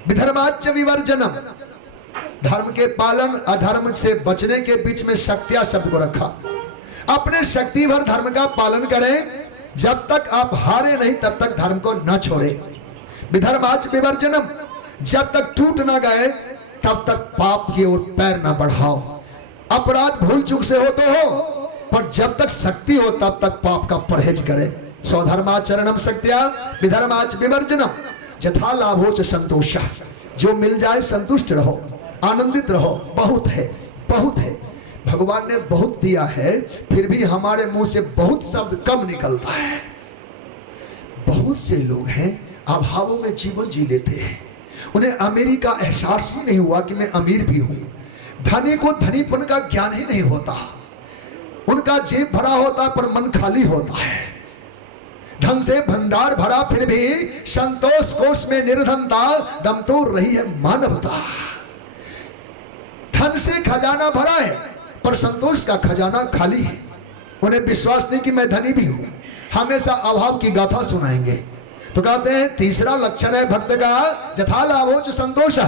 विधर्माच विवर्जनम, धर्म के पालन अधर्म से बचने के बीच में शक्तिया शब्द को रखा। अपने शक्ति भर धर्म का पालन करें, जब तक आप हारे नहीं तब तक धर्म को न छोड़े। विधर्माच विवर्जनम, जब तक टूट ना गए तब तक पाप की ओर पैर ना बढ़ाओ। अपराध भूल चूक से हो तो हो, पर जब तक शक्ति हो तब तक पाप का परहेज करे। स्वधर्माचरणम शक्तिया विधर्माच विवर्जनम यथा लाभोच संतोषा, जो मिल जाए संतुष्ट रहो, आनंदित रहो। बहुत है, बहुत है, भगवान ने बहुत दिया है, फिर भी हमारे मुंह से बहुत शब्द कम निकलता है। बहुत से लोग हैं अभावों में जीवन जी लेते हैं, उन्हें अमीरी का एहसास ही नहीं हुआ कि मैं अमीर भी हूं। धनी को धनीपन का ज्ञान ही नहीं होता, उनका जेब भरा होता पर मन खाली होता है। धन से भंडार भरा फिर भी संतोष कोष में निर्धनता, दम तो रही है मानवता। धन से खजाना भरा है पर संतोष का खजाना खाली है। उन्हें विश्वास नहीं कि मैं धनी भी हूं, हमेशा अभाव की गाथा सुनाएंगे। तो कहते हैं तीसरा लक्षण है भक्त का यथा लाभोच संतोष,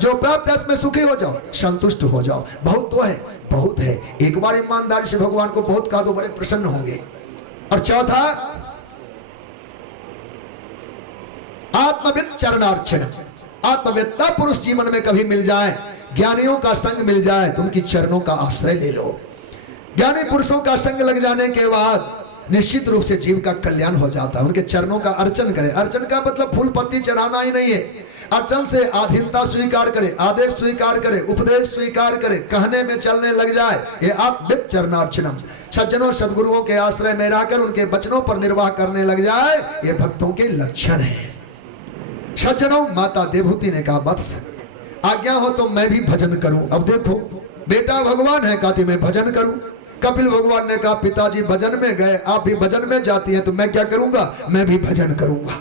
जो प्राप्त है उसमें सुखी हो जाओ, संतुष्ट हो जाओ। बहुत तो है, बहुत है, एक बार ईमानदारी से भगवान को बहुत कहा तो बड़े प्रसन्न होंगे। और चौथा आत्मविद चरणार्चन, आत्मवेत्ता पुरुष जीवन में कभी मिल जाए, ज्ञानियों का संग मिल जाए तो उनकी चरणों का आश्रय ले लो। ज्ञानी पुरुषों का संग लग जाने के बाद निश्चित रूप से जीव का कल्याण हो जाता है। उनके चरणों का अर्चन करें। अर्चन का मतलब फूल पत्ती चढ़ाना ही नहीं है। अर्चन से आधीनता स्वीकार करे, आदेश स्वीकार करे, उपदेश स्वीकार करे, कहने में चलने लग जाए, ये आत्मविद चरणार्चनम। सज्जनों सदगुरुओं के आश्रय में रहकर उनके वचनों पर निर्वाह करने लग जाए, ये भक्तों के लक्षण है। सज्जनों, माता देवहूति ने कहा वत्स आज्ञा हो तो मैं भी भजन करूं। अब देखो बेटा भगवान है, कहती मैं भजन करूं। कपिल भगवान ने कहा पिताजी भजन में गए, आप भी भजन में जाती हैं तो मैं क्या करूंगा, मैं भी भजन करूंगा।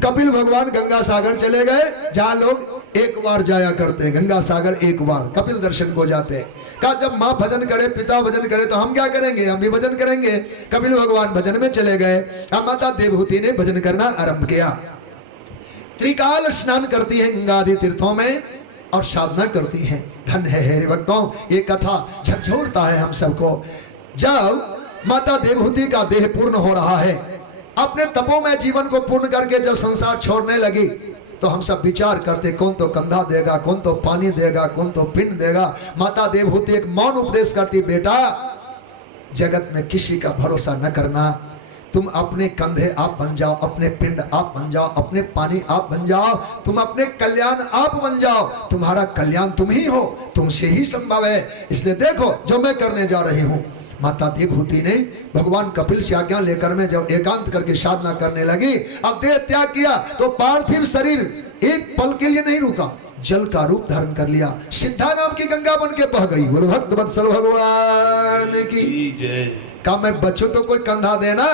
कपिल भगवान गंगा सागर चले गए, जहां लोग एक बार जाया करते हैं, गंगा सागर एक बार कपिल दर्शन को जाते हैं। कहा जब माँ भजन करे, पिता भजन करे तो हम क्या करेंगे, हम भी भजन करेंगे। कपिल भगवान भजन में चले गए। अब माता देवहूति ने भजन करना आरंभ किया। त्रिकाल स्नान करती है गंगा आदि तीर्थों में और साधना करती हैं। धन है हेरे भक्तों, ये कथा झकझोरता है हम सबको। जब माता देवहूति का देह पूर्ण हो रहा है, अपने तपोमय जीवन को पूर्ण करके जब संसार छोड़ने लगी, तो हम सब विचार करते कौन तो कंधा देगा, कौन तो पानी देगा, कौन तो पिंड देगा। माता देवहूति एक मौन उपदेश करती, बेटा जगत में किसी का भरोसा न करना, तुम अपने कंधे आप बन जाओ, अपने पिंड आप बन जाओ, अपने पानी आप बन जाओ, तुम अपने कल्याण आप बन जाओ। तुम्हारा कल्याण तुम ही हो, तुमसे ही संभव है। इसलिए देखो जो मैं करने जा रही हूँ। माता देवहूति ने भगवान कपिल से आज्ञा लेकर में जब एकांत करके साधना करने लगी, अब देह त्याग किया तो पार्थिव शरीर एक पल के लिए नहीं रुका, जल का रूप धारण कर लिया, सिद्धा नाम की गंगा बन के बह गई। बोलो भक्त वत्सल भगवान की जय। का मैं बच्चों तो कोई कंधा देना,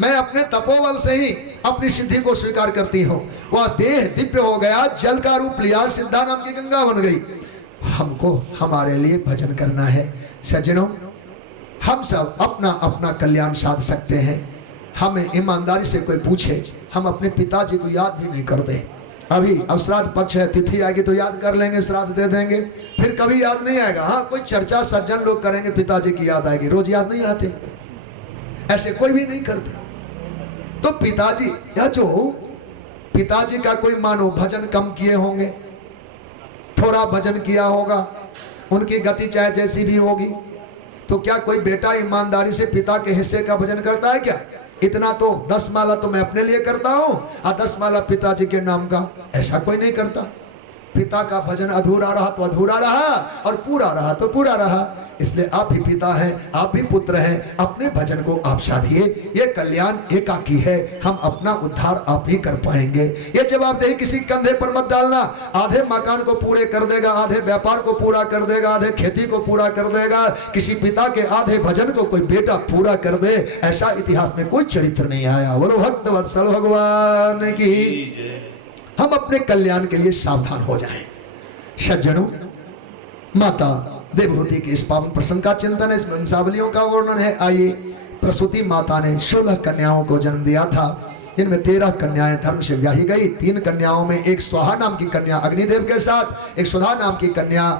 मैं अपने तपोबल से ही अपनी सिद्धि को स्वीकार करती हूँ। वह देह दिव्य हो गया, जल का रूप लिया, सिद्धा नाम की गंगा बन गई। हमको हमारे लिए भजन करना है सज्जनों। हम सब अपना अपना कल्याण साध सकते हैं। हमें ईमानदारी से कोई पूछे, हम अपने पिताजी को याद भी नहीं करते। अभी अब श्राद्ध पक्ष है, तिथि आएगी तो याद कर लेंगे, श्राद्ध दे देंगे, फिर कभी याद नहीं आएगा। हाँ, कोई चर्चा सज्जन लोग करेंगे, पिताजी की याद आएगी, रोज याद नहीं आते, ऐसे कोई भी नहीं करते। तो पिताजी या जो पिताजी का कोई मानो भजन कम किए होंगे, थोड़ा भजन किया होगा, उनकी गति चाहे जैसी भी होगी, तो क्या कोई बेटा ईमानदारी से पिता के हिस्से का भजन करता है क्या? इतना तो 10 माला तो मैं अपने लिए करता हूँ और 10 माला पिताजी के नाम का, ऐसा कोई नहीं करता। पिता का भजन अधूरा रहा तो अधूरा रहा और पूरा रहा तो पूरा रहा। इसलिए आप ही पिता हैं, आप ही पुत्र हैं, अपने भजन को आप साधिए। ये कल्याण एकाकी है, हम अपना उद्धार आप ही कर पाएंगे। ये जवाबदेही किसी कंधे पर मत डालना। आधे मकान को पूरे कर देगा, आधे व्यापार को पूरा कर देगा, आधे खेती को पूरा कर देगा। किसी पिता के आधे भजन को कोई बेटा पूरा कर दे, ऐसा इतिहास में कोई चरित्र नहीं आया। बोलो भक्त वत्सल भगवान की। हम अपने कल्याण के लिए सावधान हो जाएं। सज्जनों, माता देवहूति के इस पावन प्रसंग का चिंतन है, इस वंशावलियों का वर्णन है। आइए, प्रसूति माता ने 16 कन्याओं को जन्म दिया था, जिनमें 13 कन्याएं धर्म से ब्याही गई। 3 कन्याओं में एक स्वाहा नाम की कन्या अग्निदेव के साथ, एक सुधा नाम की कन्या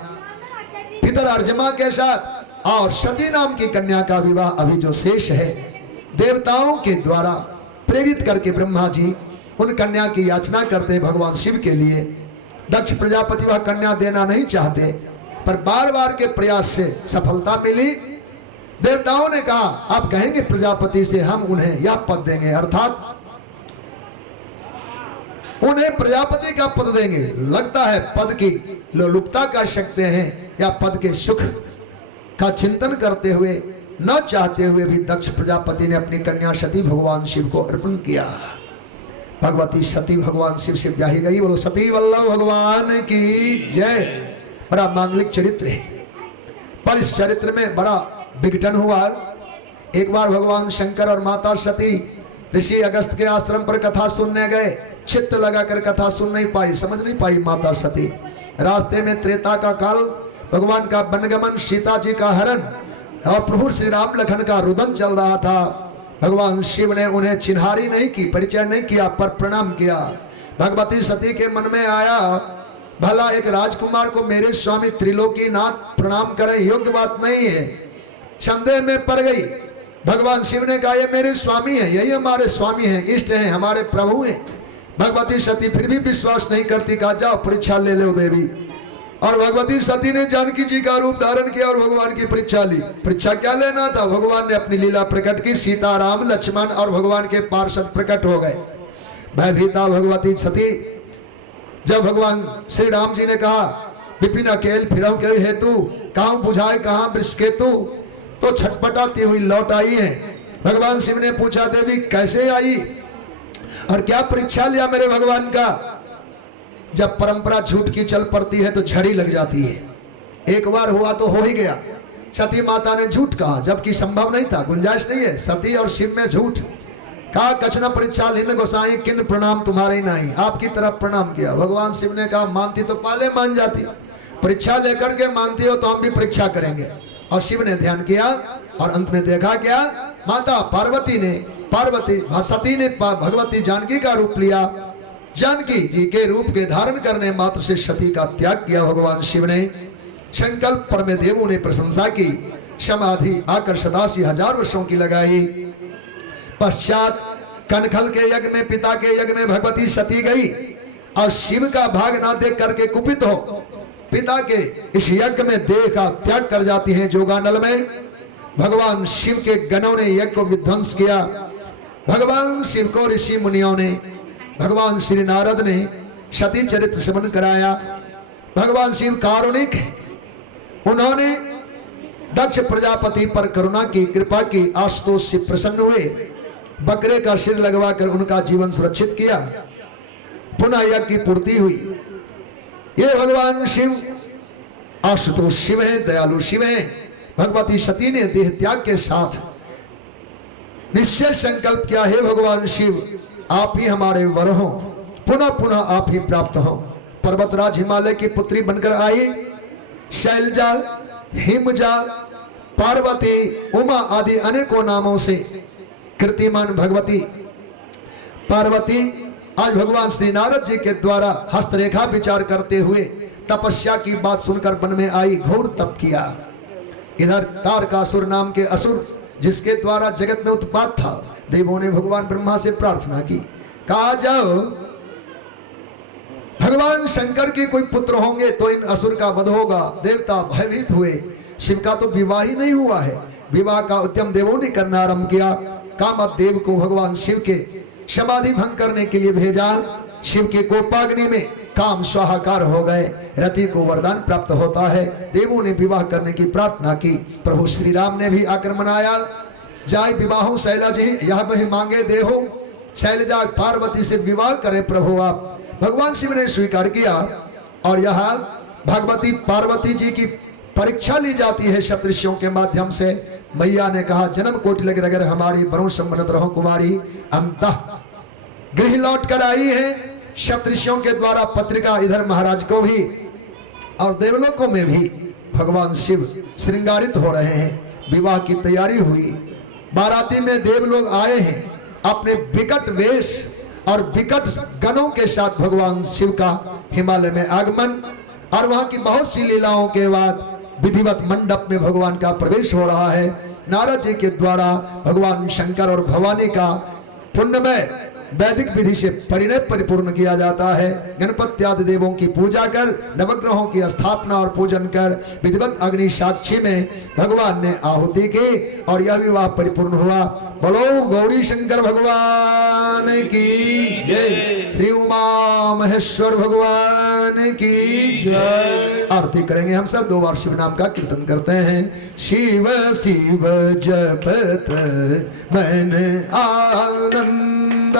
पितर अर्जमा के साथ, और सती नाम की कन्या का विवाह अभी जो शेष है। देवताओं के द्वारा प्रेरित करके ब्रह्मा जी उन कन्या की याचना करते भगवान शिव के लिए। दक्ष प्रजापति वह कन्या देना नहीं चाहते, पर बार बार के प्रयास से सफलता मिली। देवताओं ने कहा, आप कहेंगे प्रजापति से, हम उन्हें यह पद देंगे, अर्थात उन्हें प्रजापति का पद देंगे। लगता है पद की लोलुपता कर सकते हैं, या पद के सुख का चिंतन करते हुए, न चाहते हुए भी दक्ष प्रजापति ने अपनी कन्या सती भगवान शिव को अर्पण किया। भगवती सती भगवान शिव से ब्याही गई। बोलो सती वल्लभ भगवान की जय। बड़ा मांगलिक चरित्र है, पर इस चरित्र में बड़ा विघटन हुआ। एक बार भगवान शंकर और माता सती ऋषि अगस्त के आश्रम पर कथा सुनने गए। चित्त लगाकर कथा सुन नहीं पाई, समझ नहीं पाई माता सती। रास्ते में त्रेता का काल, भगवान का वनगमन, सीता जी का हरण और प्रभु श्री राम लखन का रुदन चल रहा था। भगवान शिव ने उन्हें चिन्हारी नहीं की, परिचय नहीं किया, पर प्रणाम किया। भगवती सती के मन में आया, भला एक राजकुमार को मेरे स्वामी त्रिलोकीनाथ प्रणाम करें, योग्य बात नहीं है। संदेह में पड़ गई। भगवान शिव ने कहा, ये मेरे स्वामी हैं, यही हमारे स्वामी हैं, इष्ट हैं, हमारे प्रभु हैं। भगवती सती फिर भी विश्वास नहीं करती, कहा जाओ परीक्षा ले लो देवी। और भगवती सती ने जानकी जी का रूप धारण किया और भगवान की परीक्षा ली। परीक्षा क्या लेना था? भगवान ने अपनी लीला प्रकट की, सीता राम लक्ष्मण और भगवान के पार्षद प्रकट हो गए। भयभीता भगवती सती, जब भगवान श्री राम जी ने कहा, विपिन अकेल फिरौ के हेतु, कहाँ बुझाए कहाँ वृष केतु, तो छटपटाती हुई लौट आई है। भगवान शिव ने पूछा, देवी कैसे आई और क्या परीक्षा लिया मेरे भगवान का? जब परंपरा झूठ की चल पड़ती है तो झड़ी लग जाती है। एक बार हुआ तो हो ही गया। सती माता ने झूठ कहा, जबकि संभव नहीं था, गुंजाइश नहीं है। सती और शिव में झूठ कहा, कछना परीक्षा लिन गोसाई किन प्रणाम तुम्हारे नहीं। आपकी तरफ प्रणाम किया। भगवान शिव ने कहा, मानती तो पहले मान जाती, परीक्षा लेकर के मानती हो तो हम भी परीक्षा करेंगे। और शिव ने ध्यान किया और अंत में देखा क्या, माता सती ने भगवती जानकी का रूप लिया। जानकी जी के रूप के धारण करने मात्र से सती का त्याग किया। भगवान शिव ने संकल्प पर में देवों ने प्रशंसा की। समाधि आकर 87,000 वर्षों की लगाई। पश्चात कनखल के यज्ञ में, पिता के यज्ञ में भगवती सती गई और शिव का भाग ना देख करके कुपित हो पिता के इस यज्ञ में देह का त्याग कर जाती हैं। जोगानल में भगवान शिव के गणों ने यज्ञ को विध्वंस किया। भगवान शिव को ऋषि मुनियों ने, भगवान श्री नारद ने सती चरित्र श्रवण कराया। भगवान शिव कारुणिक, उन्होंने दक्ष प्रजापति पर करुणा की, कृपा की, आशुतोष से प्रसन्न हुए, बकरे का सिर लगवाकर उनका जीवन सुरक्षित किया, पुनः यज्ञ की पूर्ति हुई। ये भगवान शिव आशुतोष शिव है, दयालु शिव है। भगवती सती ने देह त्याग के साथ निश्चय संकल्प किया, हे भगवान शिव आप ही हमारे वर हो, पुनः पुनः आप ही प्राप्त हो। पर्वतराज हिमालय की पुत्री बनकर आई। शैलजा, हिमजा, पार्वती, उमा आदि अनेकों नामों से कीर्तिमान भगवती पार्वती आज भगवान श्री नारद जी के द्वारा हस्तरेखा विचार करते हुए तपस्या की बात सुनकर वन में आई, घोर तप किया। इधर तारकासुर नाम के असुर, जिसके द्वारा जगत में उत्पात था, देवों ने भगवान ब्रह्मा से प्रार्थना की, कहा जाओ भगवान शंकर के कोई पुत्र होंगे तो इन असुर का वध होगा। देवता भयभीत हुए। शिव का तो विवाह ही नहीं हुआ है। विवाह का उद्यम देवों ने करना आरंभ किया। कामदेव को भगवान शिव के समाधि भंग करने के लिए भेजा। शिव के कोपाग्नि में काम स्वाहाकार हो गए। रति को वरदान प्राप्त होता है। देवों ने विवाह करने की प्रार्थना की। प्रभु श्री राम ने भी आकर मनाया, जाय विवाहो शैला जी यह वही मांगे देहो। शैलजा पार्वती से विवाह करे प्रभु आप। भगवान शिव ने स्वीकार किया और यहाँ भगवती पार्वती जी की परीक्षा ली जाती है सप्तऋषियों के माध्यम से। मैया ने कहा, जन्म कोटि लग अगर हमारी बरों सम्मत रहो कुमारी। अंतः गृह लौट कर आई है सप्तऋषियों के द्वारा पत्रिका। इधर महाराज को भी और देवलोकों में भी भगवान शिव श्रृंगारित हो रहे हैं। विवाह की तैयारी हुई। बाराती में देवलोग आए हैं। अपने विकट वेश और विकट गणों के साथ भगवान शिव का हिमालय में आगमन और वहां की बहुत सी लीलाओं के बाद विधिवत मंडप में भगवान का प्रवेश हो रहा है। नारद जी के द्वारा भगवान शंकर और भवानी का पुण्यमय वैदिक विधि से परिणय परिपूर्ण किया जाता है। गणपति आदि देवों की पूजा कर, नवग्रहों की स्थापना और पूजन कर, विधिवत अग्नि साक्षी में भगवान ने आहुति की और यह विवाह परिपूर्ण हुआ। बोलो गौरी शंकर भगवान की जय। श्री उमा महेश्वर भगवान की जय। आरती करेंगे हम सब। 2 बार शिव नाम का कीर्तन करते हैं। शिव शिव जपत मन आनंद,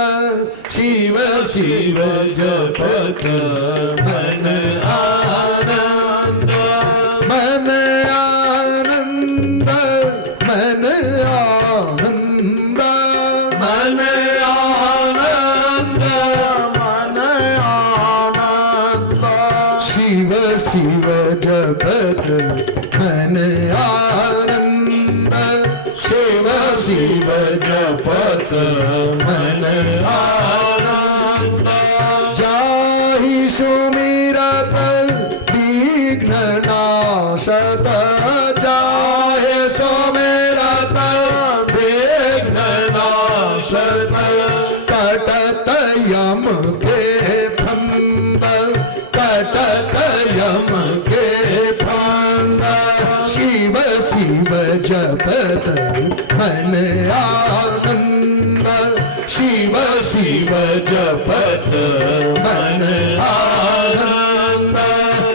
शिव शिव जपत मन आनंद, मन आनंद, मन आनंद, मन आनंद, मन आनंद। शिव शिव जपत मन आनंद, शिव शिव जपत मन आनंद। जाहि सुमिरत विघ्न नाशत, जाहि सुमिरत विघ्न नाशत। कटत यम के फंद, कटत यम के फंद। शिव शिव जपत मन आनंद, शिव शिव जपत मन आनंद,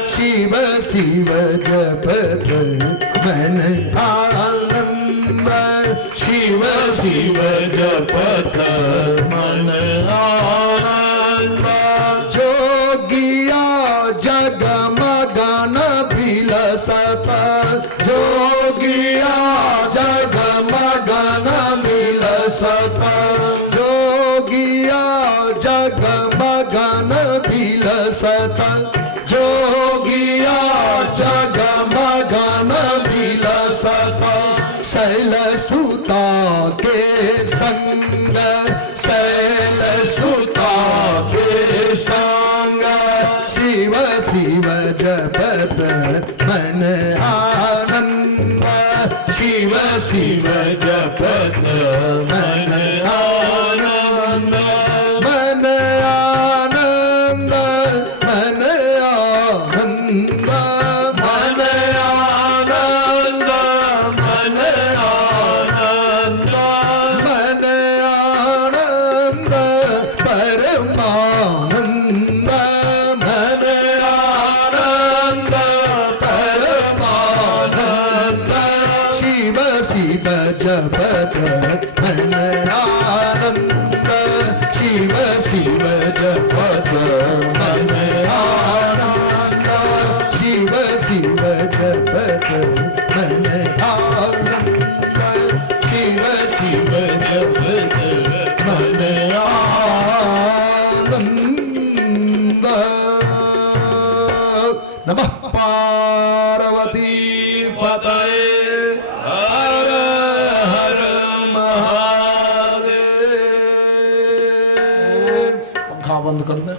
शिव शिव जपत मन आनंद, शिव शिव जपत मन आनंद। जोगिया जगमगन बिलसत, जोगिया जगमगन बिलसत, जोगिया जगमगन बिलसत, जोगिया जगमगन बिलसत। शैलसुता के संग, शैलसुता के संग। शिव शिव जपत मन आनंद, शिव शिव जपत मन आनंद, मन आनंद, मन आनंद, मन आनंद, मन आनंद, मन नमः पार्वती पतये हर हर महादेव। पंखा बंद कर दे।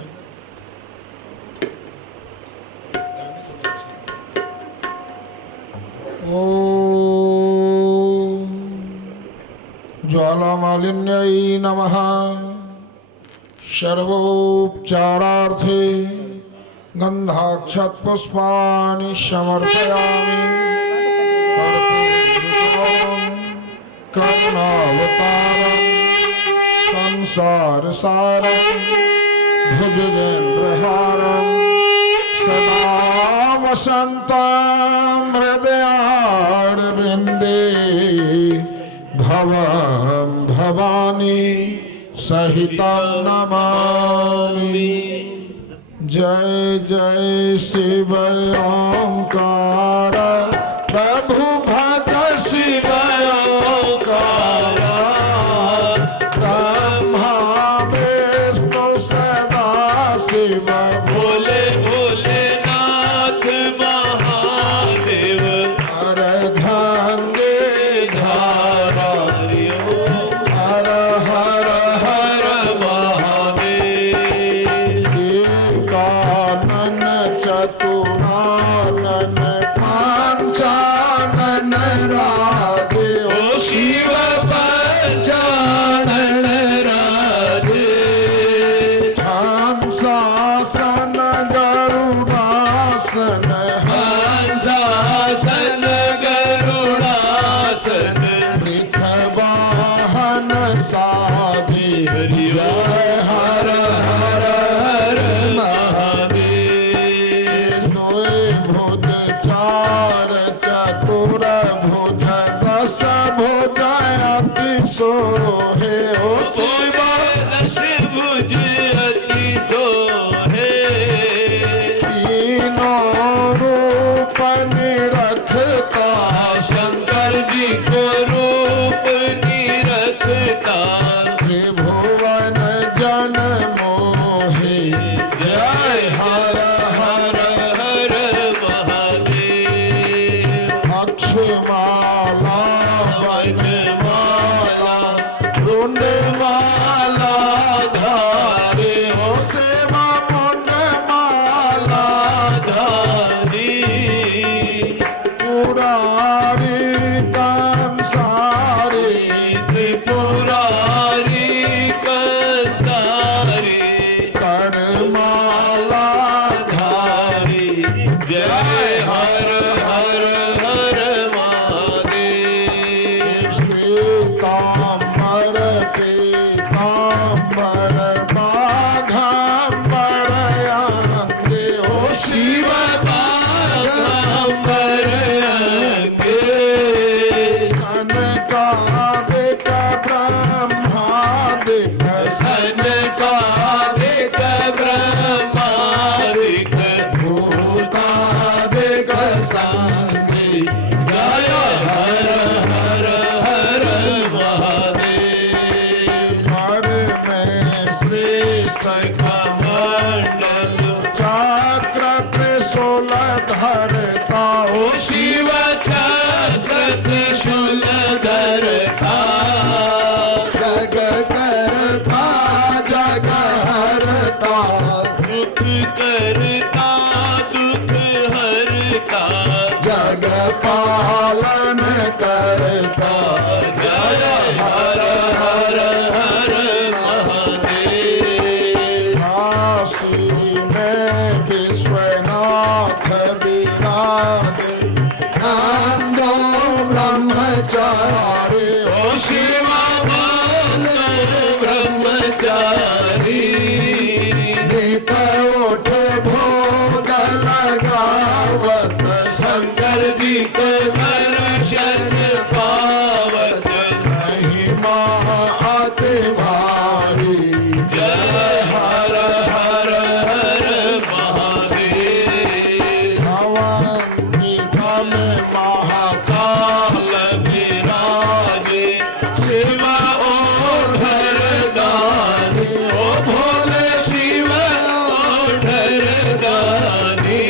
ओम ज्वालामालिन्यै नमः। सर्वोपचारार्थे गन्धाक्षतपुष्पाणि समर्पयामि। कर्पूरगौरं करुणावतारं संसारसारं भुजगेन्द्रहारं सदा वसन्तं हृदयारविन्दे भवं भवानी सहितं नमामि। जय जय शिव ओंकार प्रभु भक्त शिव ओंकार ब्रह्मा विष्णु सदा शिव भोले भोलेनाथ महादेव हर गंगे धारा हर हर हर महादेव। कानन चतुरानन पांचानन राधे ओ शिव पंचानन राधे हंसासन गरुड़ासन हंसासन गरुड़ासन वृषवाहन साधि हरि हर हर हर महादेव। द्वे भुज चार चतुर भुज दस भुज अति सोहे ओ शिव दश भुज अति सोहे तीनों रूप निरखता शंकर जी को रूप निरखता त्रिभुवन जन मोहे जय हर हर हर महादेव। अक्षमाला वनमाला रुंडमाला धारे हो सेवा मुंडमाला धारी पुरारी कंसारी त्रिपुरारी कंसारी करमाला धारी जय हर हर हर महादेव। श्वेतांबर पीतांबर बाघांबर अंगे ओ शिव बागंबर अंगे कनकादिक ब्रह्मादिक सनकादिक ब्रह्मादिक भूतादिक शांति जय हर हर हर महादेव। हर में श्रेष्ठ कमंडल चक्र त्रिशूल धरता ओ शिव चक्र त्रिशूल धरता जग करता जग हरता सुख करता